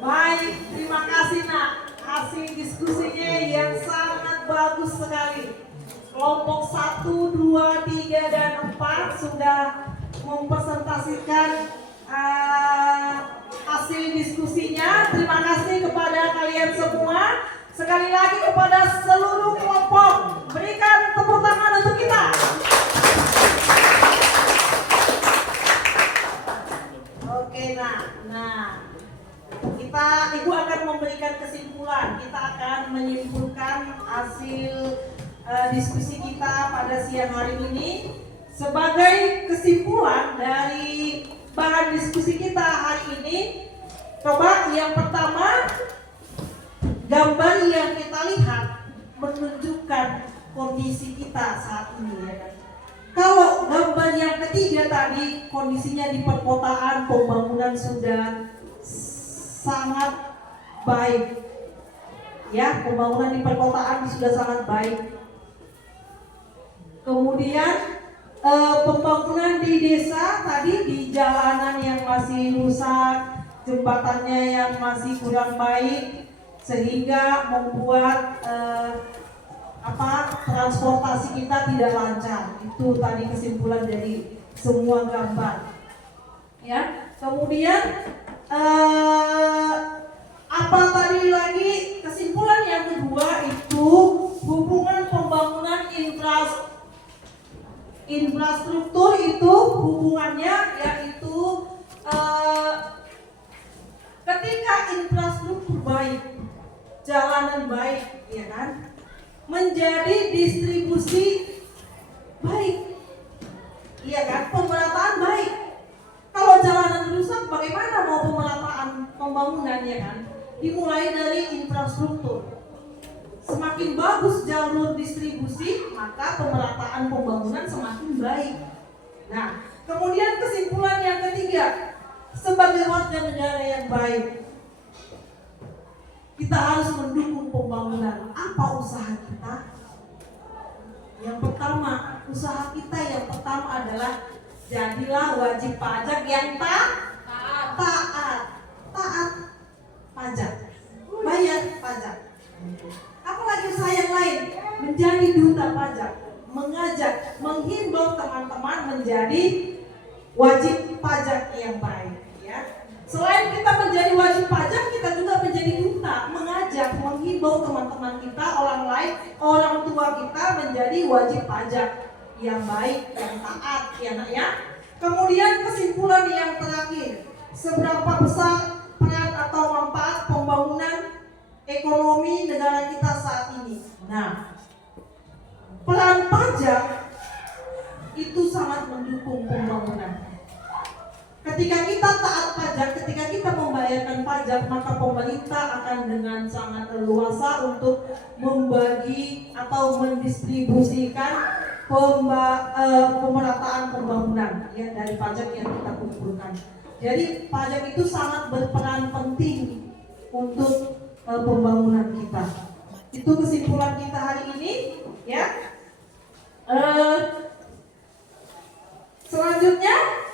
Baik, terima kasih nak. Hasil diskusinya yang sangat bagus sekali. Kelompok 1, 2, 3, dan 4 sudah mempresentasikan hasil diskusinya. Terima kasih kepada kalian semua. Sekali lagi kepada seluruh kelompok, berikan tepuk tangan untuk kita. Oke, Ibu akan memberikan kesimpulan. Kita akan menyimpulkan hasil diskusi kita pada siang hari ini. Sebagai kesimpulan dari bahan diskusi kita hari ini, coba yang pertama, gambar yang kita lihat menunjukkan kondisi kita saat ini, ya kan? Kalau gambar yang ketiga tadi, kondisinya di perkotaan, pembangunan sudah sangat baik, ya, pembangunan di perkotaan sudah sangat baik. Kemudian pembangunan di desa tadi, di jalanan yang masih rusak, jembatannya yang masih kurang baik, sehingga membuat transportasi kita tidak lancar. Itu tadi kesimpulan dari semua gambar. Ya, kemudian apa tadi lagi kesimpulan yang kedua itu hubungan pembangunan infrastruktur itu hubungannya yaitu ketika infrastruktur baik, jalanan baik, ya kan, menjadi distribusi baik, iya kan, pemerataan baik. Kalau jalanan rusak, bagaimana mau pemerataan pembangunan, ya kan? Dimulai dari infrastruktur. Semakin bagus jalur distribusi, maka pemerataan pembangunan semakin baik. Nah, kemudian kesimpulan yang ketiga, sebagai warga negara yang baik, kita harus mendukung pembangunan. Apa usaha kita? Yang pertama, usaha kita yang pertama adalah jadilah wajib pajak yang taat pajak, bayar pajak. Apalagi usaha yang lain, menjadi duta pajak, mengajak, menghimbau teman-teman menjadi wajib pajak yang baik, ya. Selain kita menjadi wajib pajak, kita juga menjadi duta, mengajak, menghimbau teman-teman kita, orang lain, orang tua kita menjadi wajib pajak yang baik, yang taat, ya nak, ya. Kemudian kesimpulan yang terakhir, seberapa besar peran atau manfaat pembangunan ekonomi negara kita saat ini. Nah, peran pajak itu sangat mendukung pembangunan. Ketika kita taat pajak, ketika kita membayarkan pajak, pajak, maka pemerintah akan dengan sangat leluasa untuk membagi atau mendistribusikan pemerataan pembangunan ya dari pajak yang kita kumpulkan. Jadi pajak itu sangat berperan penting untuk pembangunan kita. Itu kesimpulan kita hari ini ya. Selanjutnya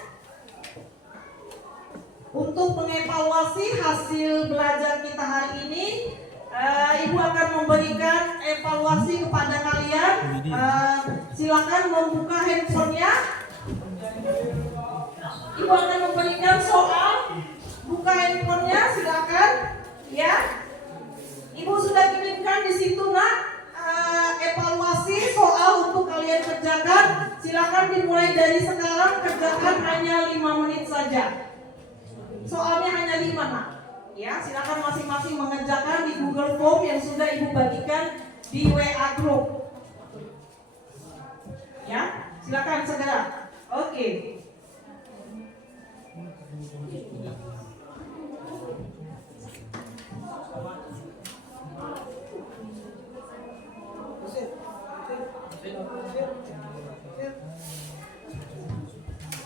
untuk mengevaluasi hasil belajar kita hari ini, Ibu akan memberikan evaluasi kepada kalian. Silakan membuka handphonenya. Ibu akan memberikan soal. Buka handphonenya, silakan. Ya, Ibu sudah kirimkan di situ nak evaluasi soal untuk kalian kerjakan. Silakan dimulai dari sekarang, kerjakan hanya 5 menit saja. Soalnya hanya 5 nak. Ya, silakan masing-masing mengerjakan di Google Form yang sudah Ibu bagikan di WA Group. Ya, silakan segera. Oke.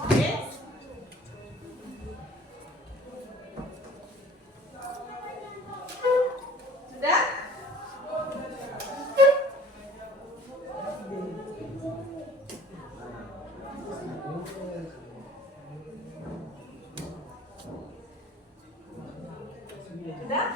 Oke. Sudah? Sudah?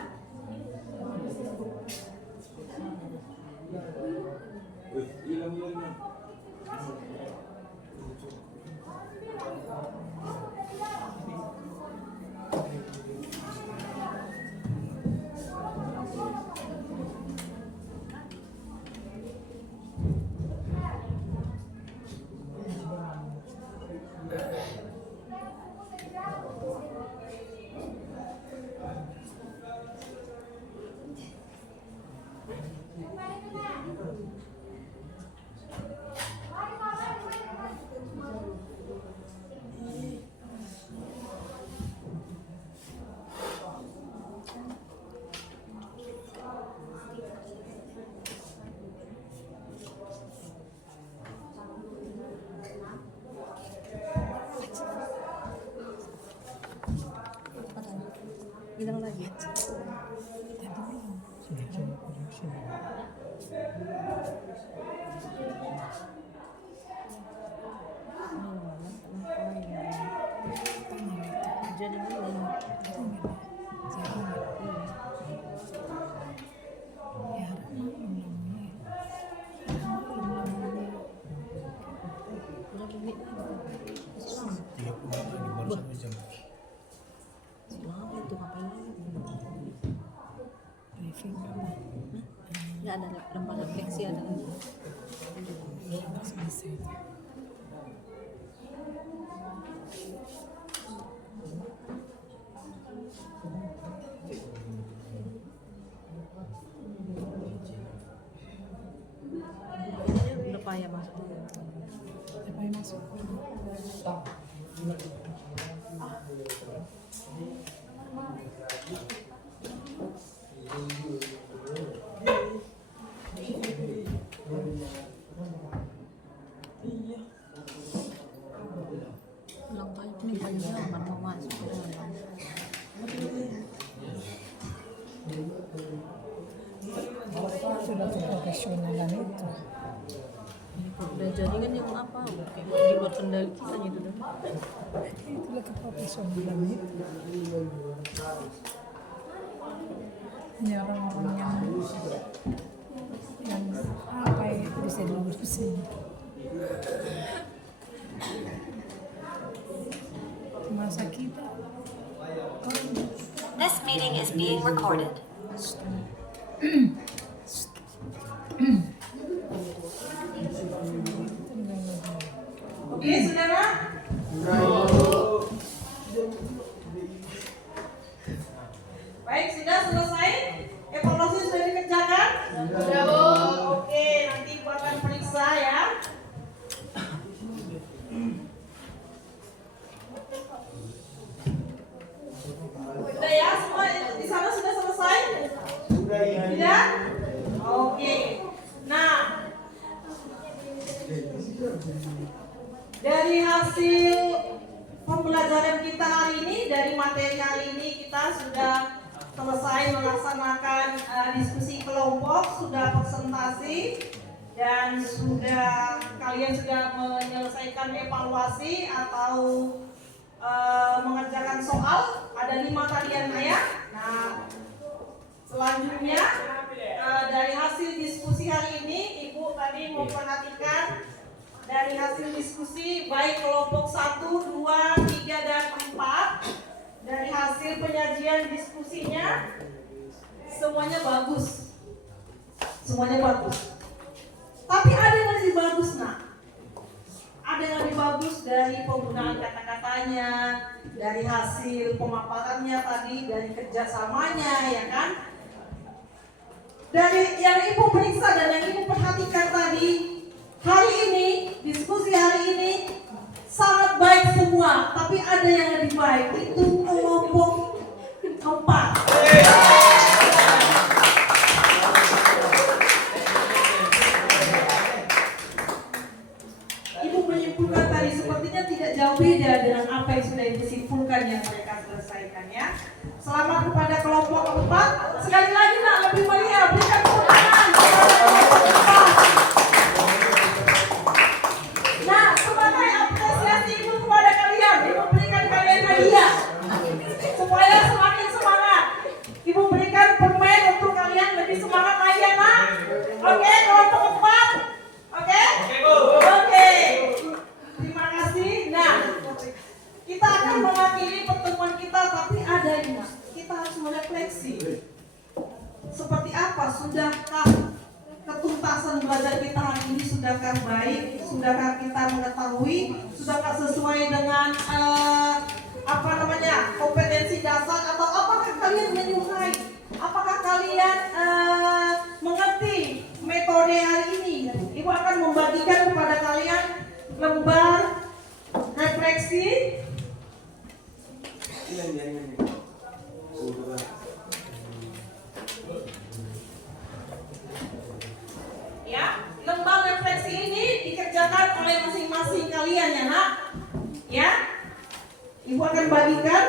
Bilang lagi. Ya ada lembar refleksi ada. Udah payah masuk. Udah payah masuk. Ini panjang kan mau masuk ke dalam. Sudah profesionalan itu. Udah jadi kan yang apa? Kayak di luar kendali kita gitu kan. Itulah keprofesionalan itu. Ini orang-orang yang apa ya bisa dilurusin. Masa kita. This meeting is being recorded. Oke, saudara. Baik, sudah selesai? Evaluasi sudah dikerjakan? Sudah, Bu. Oke, nanti Ibu akan periksa ya. Udah ya, semua itu Tidak? Oke. Nah, dari hasil pembelajaran kita hari ini, dari materi hari ini kita sudah selesai melaksanakan diskusi kelompok, sudah presentasi, dan kalian sudah menyelesaikan evaluasi atau mengerjakan soal. Ada 5 tadian ya. Nah, selanjutnya dari hasil diskusi hari ini, Ibu tadi memperhatikan dari hasil diskusi baik kelompok 1, 2, 3, dan 4. Dari hasil penyajian diskusinya semuanya bagus. Semuanya bagus. Tapi ada yang lebih bagus, nah. Ada yang lebih bagus dari penggunaan kata-katanya, dari hasil pemaparannya tadi, dari kerjasamanya, ya kan? Dari yang Ibu periksa dan yang Ibu perhatikan tadi, hari ini, diskusi hari ini sangat baik semua, tapi ada yang lebih baik, itu kelompok 4. Ibu menyimpulkan tadi sepertinya tidak jauh beda dengan apa yang sudah Ibu simpulkan yang mereka selesaikan ya. Selamat kepada kelompok 4. Sekali lagi nak, lebih meriah, berikan tepuk tangan kepada kelompok 4. Nah, sebagai apresiasi Ibu kepada kalian, Ibu berikan kalian hadiah supaya semakin semangat. Ibu berikan permen untuk kalian lebih semangat lagi ya nak. Oke, kelompok 4. Oke? Oke. Terima kasih. Nah, kita akan mengakhiri pertemuan kita, tapi ada ini. Kita harus merefleksi. Seperti apa? Sudahkah ketuntasan belajar kita hari ini? Sudahkah baik? Sudahkah kita mengetahui? Sudahkah sesuai dengan kompetensi dasar? Atau apakah kalian menyukai? Apakah kalian mengerti metode hari ini? Ibu akan membagikan kepada kalian lembar refleksi. Ya, lembar refleksi ini dikerjakan oleh masing-masing kalian ya nak. Ya, Ibu akan bagikan.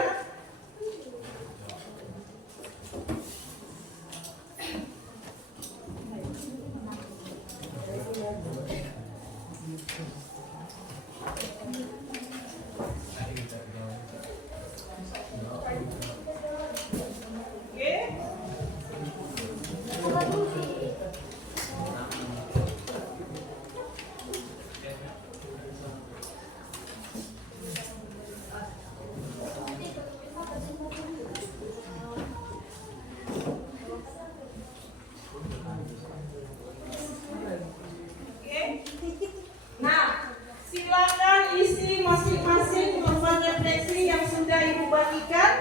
Nah, silakan isi masing-masing lembar refleksi yang sudah Ibu bagikan.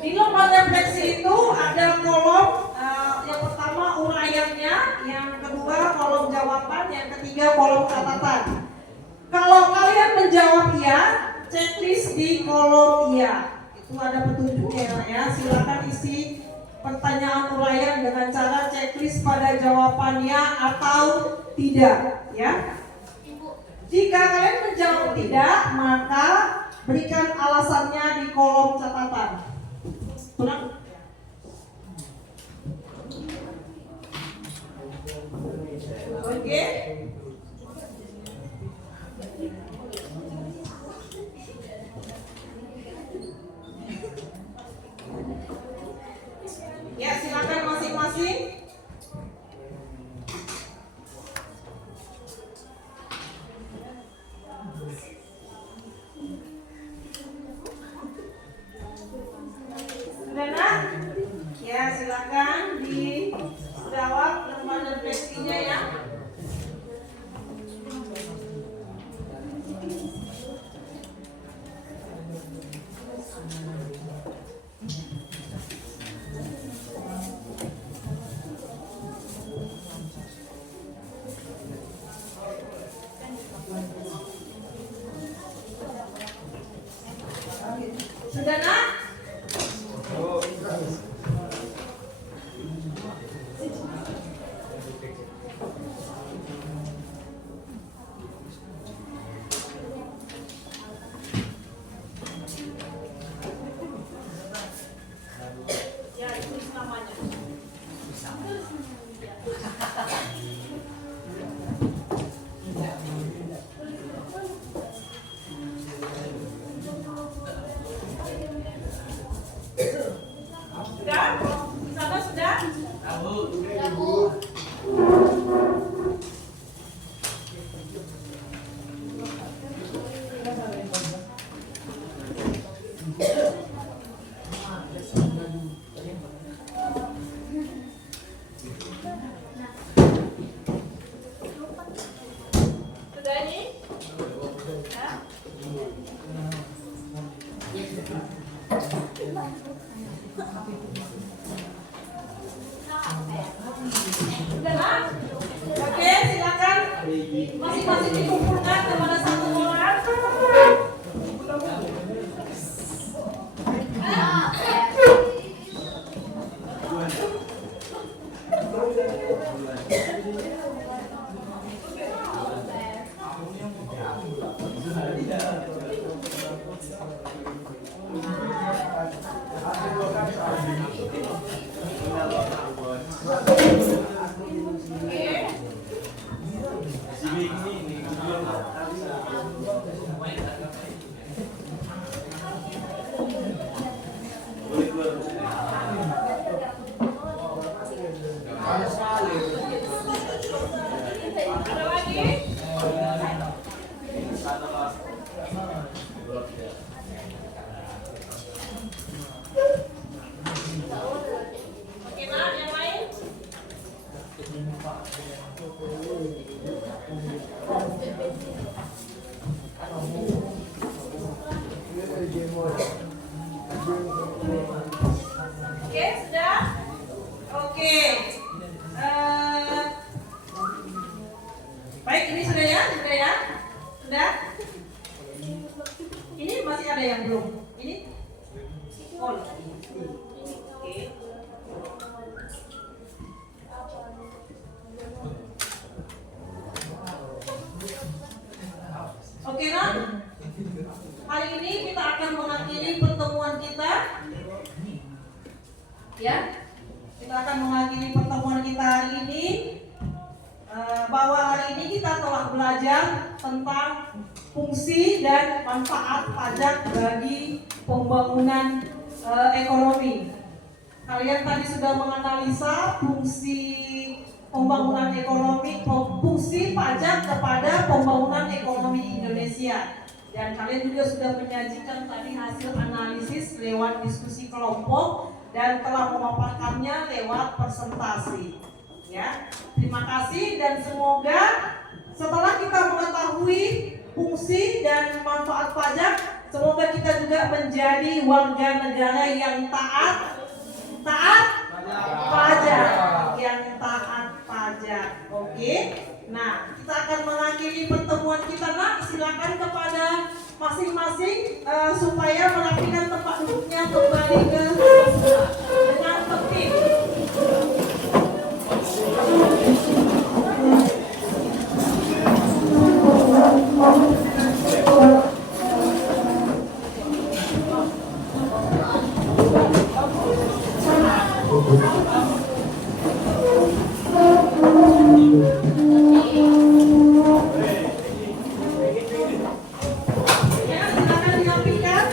Di lembar refleksi itu ada kolom yang pertama uraiannya, yang kedua kolom jawaban, yang ketiga kolom catatan. Kalau kalian menjawab iya, checklist di kolom iya. Itu ada petunjuknya ya. Silakan isi pertanyaan uraian dengan cara checklist pada jawabannya atau tidak ya. Jika kalian menjawab tidak, maka berikan alasannya di kolom catatan. Pulang. Oke. Ya, silakan masing-masing. Sudah nak? Ya, itu namanya. Sudah? Di sana sudah? Sudah ini? Ya? Sudah nak? Oke, silakan. Masing-masing dikumpulkan kepada satu orang. Ada lagi? Oke nak, yang lain? Oke, sudah? Oke. Baik, ini sudah ya? Sudah ya? Sudah? Ini masih ada yang belum? Ini? Oh, oke. Oke, nak? Hari ini kita akan mengakhiri pertemuan kita. Ya, kita akan mengakhiri pertemuan kita hari ini. Bahwa hari ini kita telah belajar tentang fungsi dan manfaat pajak bagi pembangunan ekonomi. Kalian tadi sudah menganalisa fungsi pembangunan ekonomi, fungsi pajak kepada pembangunan ekonomi Indonesia. Dan kalian juga sudah menyajikan tadi hasil analisis lewat diskusi kelompok dan telah memaparkannya lewat presentasi. Ya, terima kasih dan semoga setelah kita mengetahui fungsi dan manfaat pajak, semoga kita juga menjadi warga negara yang taat pajak, yang taat pajak. Oke. Nah, kita akan mengakhiri pertemuan kita nak. Silakan kepada masing-masing supaya merapikan tempat duduknya kembali ke dengan tertib. Ya, silakan dirapikan.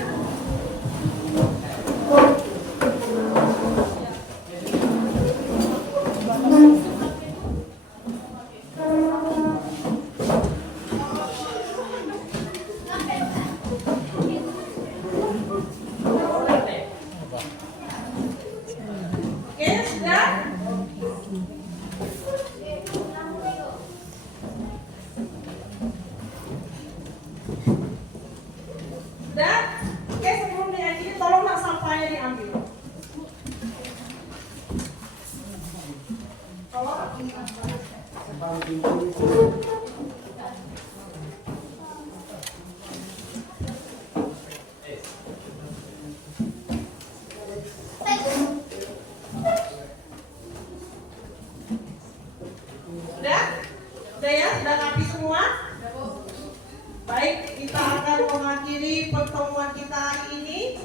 Baik, kita akan mengakhiri pertemuan kita hari ini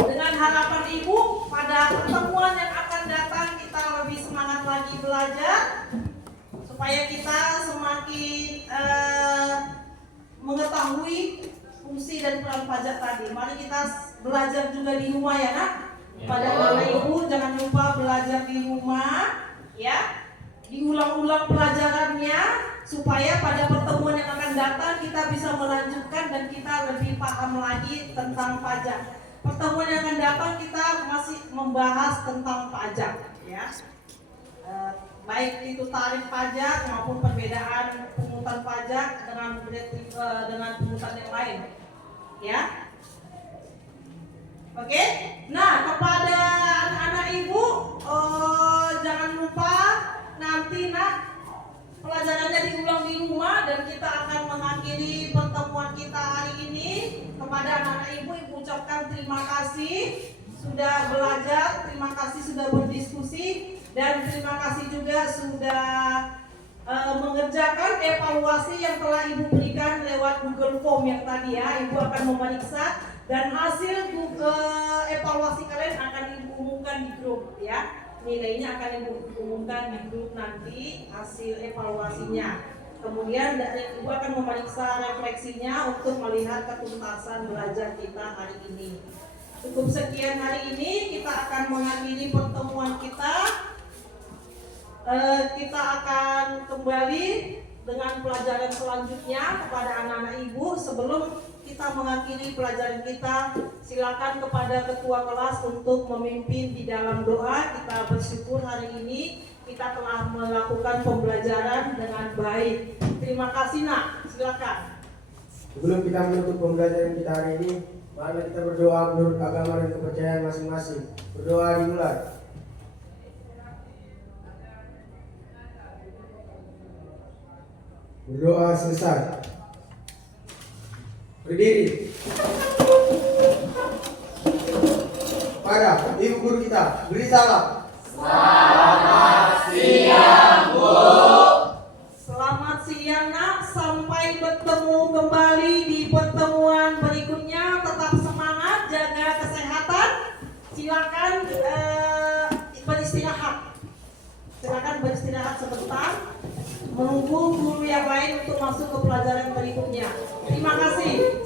dengan harapan Ibu pada pertemuan yang akan datang kita lebih semangat lagi belajar supaya kita semakin mengetahui fungsi dan peran pajak tadi. Mari kita belajar juga di rumah ya nak. Pada Bapak Ibu jangan lupa belajar di rumah ya. Diulang-ulang pelajarannya supaya pada pertemuan yang akan datang kita bisa melanjutkan dan kita lebih paham lagi tentang pajak. Pertemuan yang akan datang kita masih membahas tentang pajak ya. Baik itu tarif pajak maupun perbedaan pungutan pajak dengan pungutan yang lain ya. Oke. Nah, kepada anak-anak Ibu jangan lupa nanti nak pelajarannya diulang di rumah dan kita akan mengakhiri pertemuan kita hari ini. Kepada anak-anak Ibu ucapkan terima kasih sudah belajar, terima kasih sudah berdiskusi, dan terima kasih juga sudah mengerjakan evaluasi yang telah Ibu berikan lewat Google Form yang tadi ya. Ibu akan memeriksa dan hasil evaluasi kalian akan Ibu umumkan di grup ya. Nilainya akan Ibu umumkan di grup nanti hasil evaluasinya. Kemudian Ibu akan memeriksa refleksinya untuk melihat ketuntasan belajar kita hari ini. Cukup sekian hari ini, kita akan mengakhiri pertemuan kita. Kita akan kembali dengan pelajaran selanjutnya kepada anak-anak Ibu. Sebelum kita mengakhiri pelajaran kita, silakan kepada ketua kelas untuk memimpin di dalam doa. Kita bersyukur hari ini kita telah melakukan pembelajaran dengan baik. Terima kasih nak, silakan. Sebelum kita menutup pembelajaran kita hari ini, mari kita berdoa menurut agama dan kepercayaan masing-masing. Berdoa dimulai. Berdoa selesai. Berdiri. Pada Ibu guru kita, beri salam. Selamat siang nak, sampai bertemu kembali di pertemuan berikutnya. Tetap semangat, jaga kesehatan. Silakan beristirahat. Silakan beristirahat sebentar. Menunggu guru yang lain untuk masuk ke pelajaran berikutnya. Terima kasih.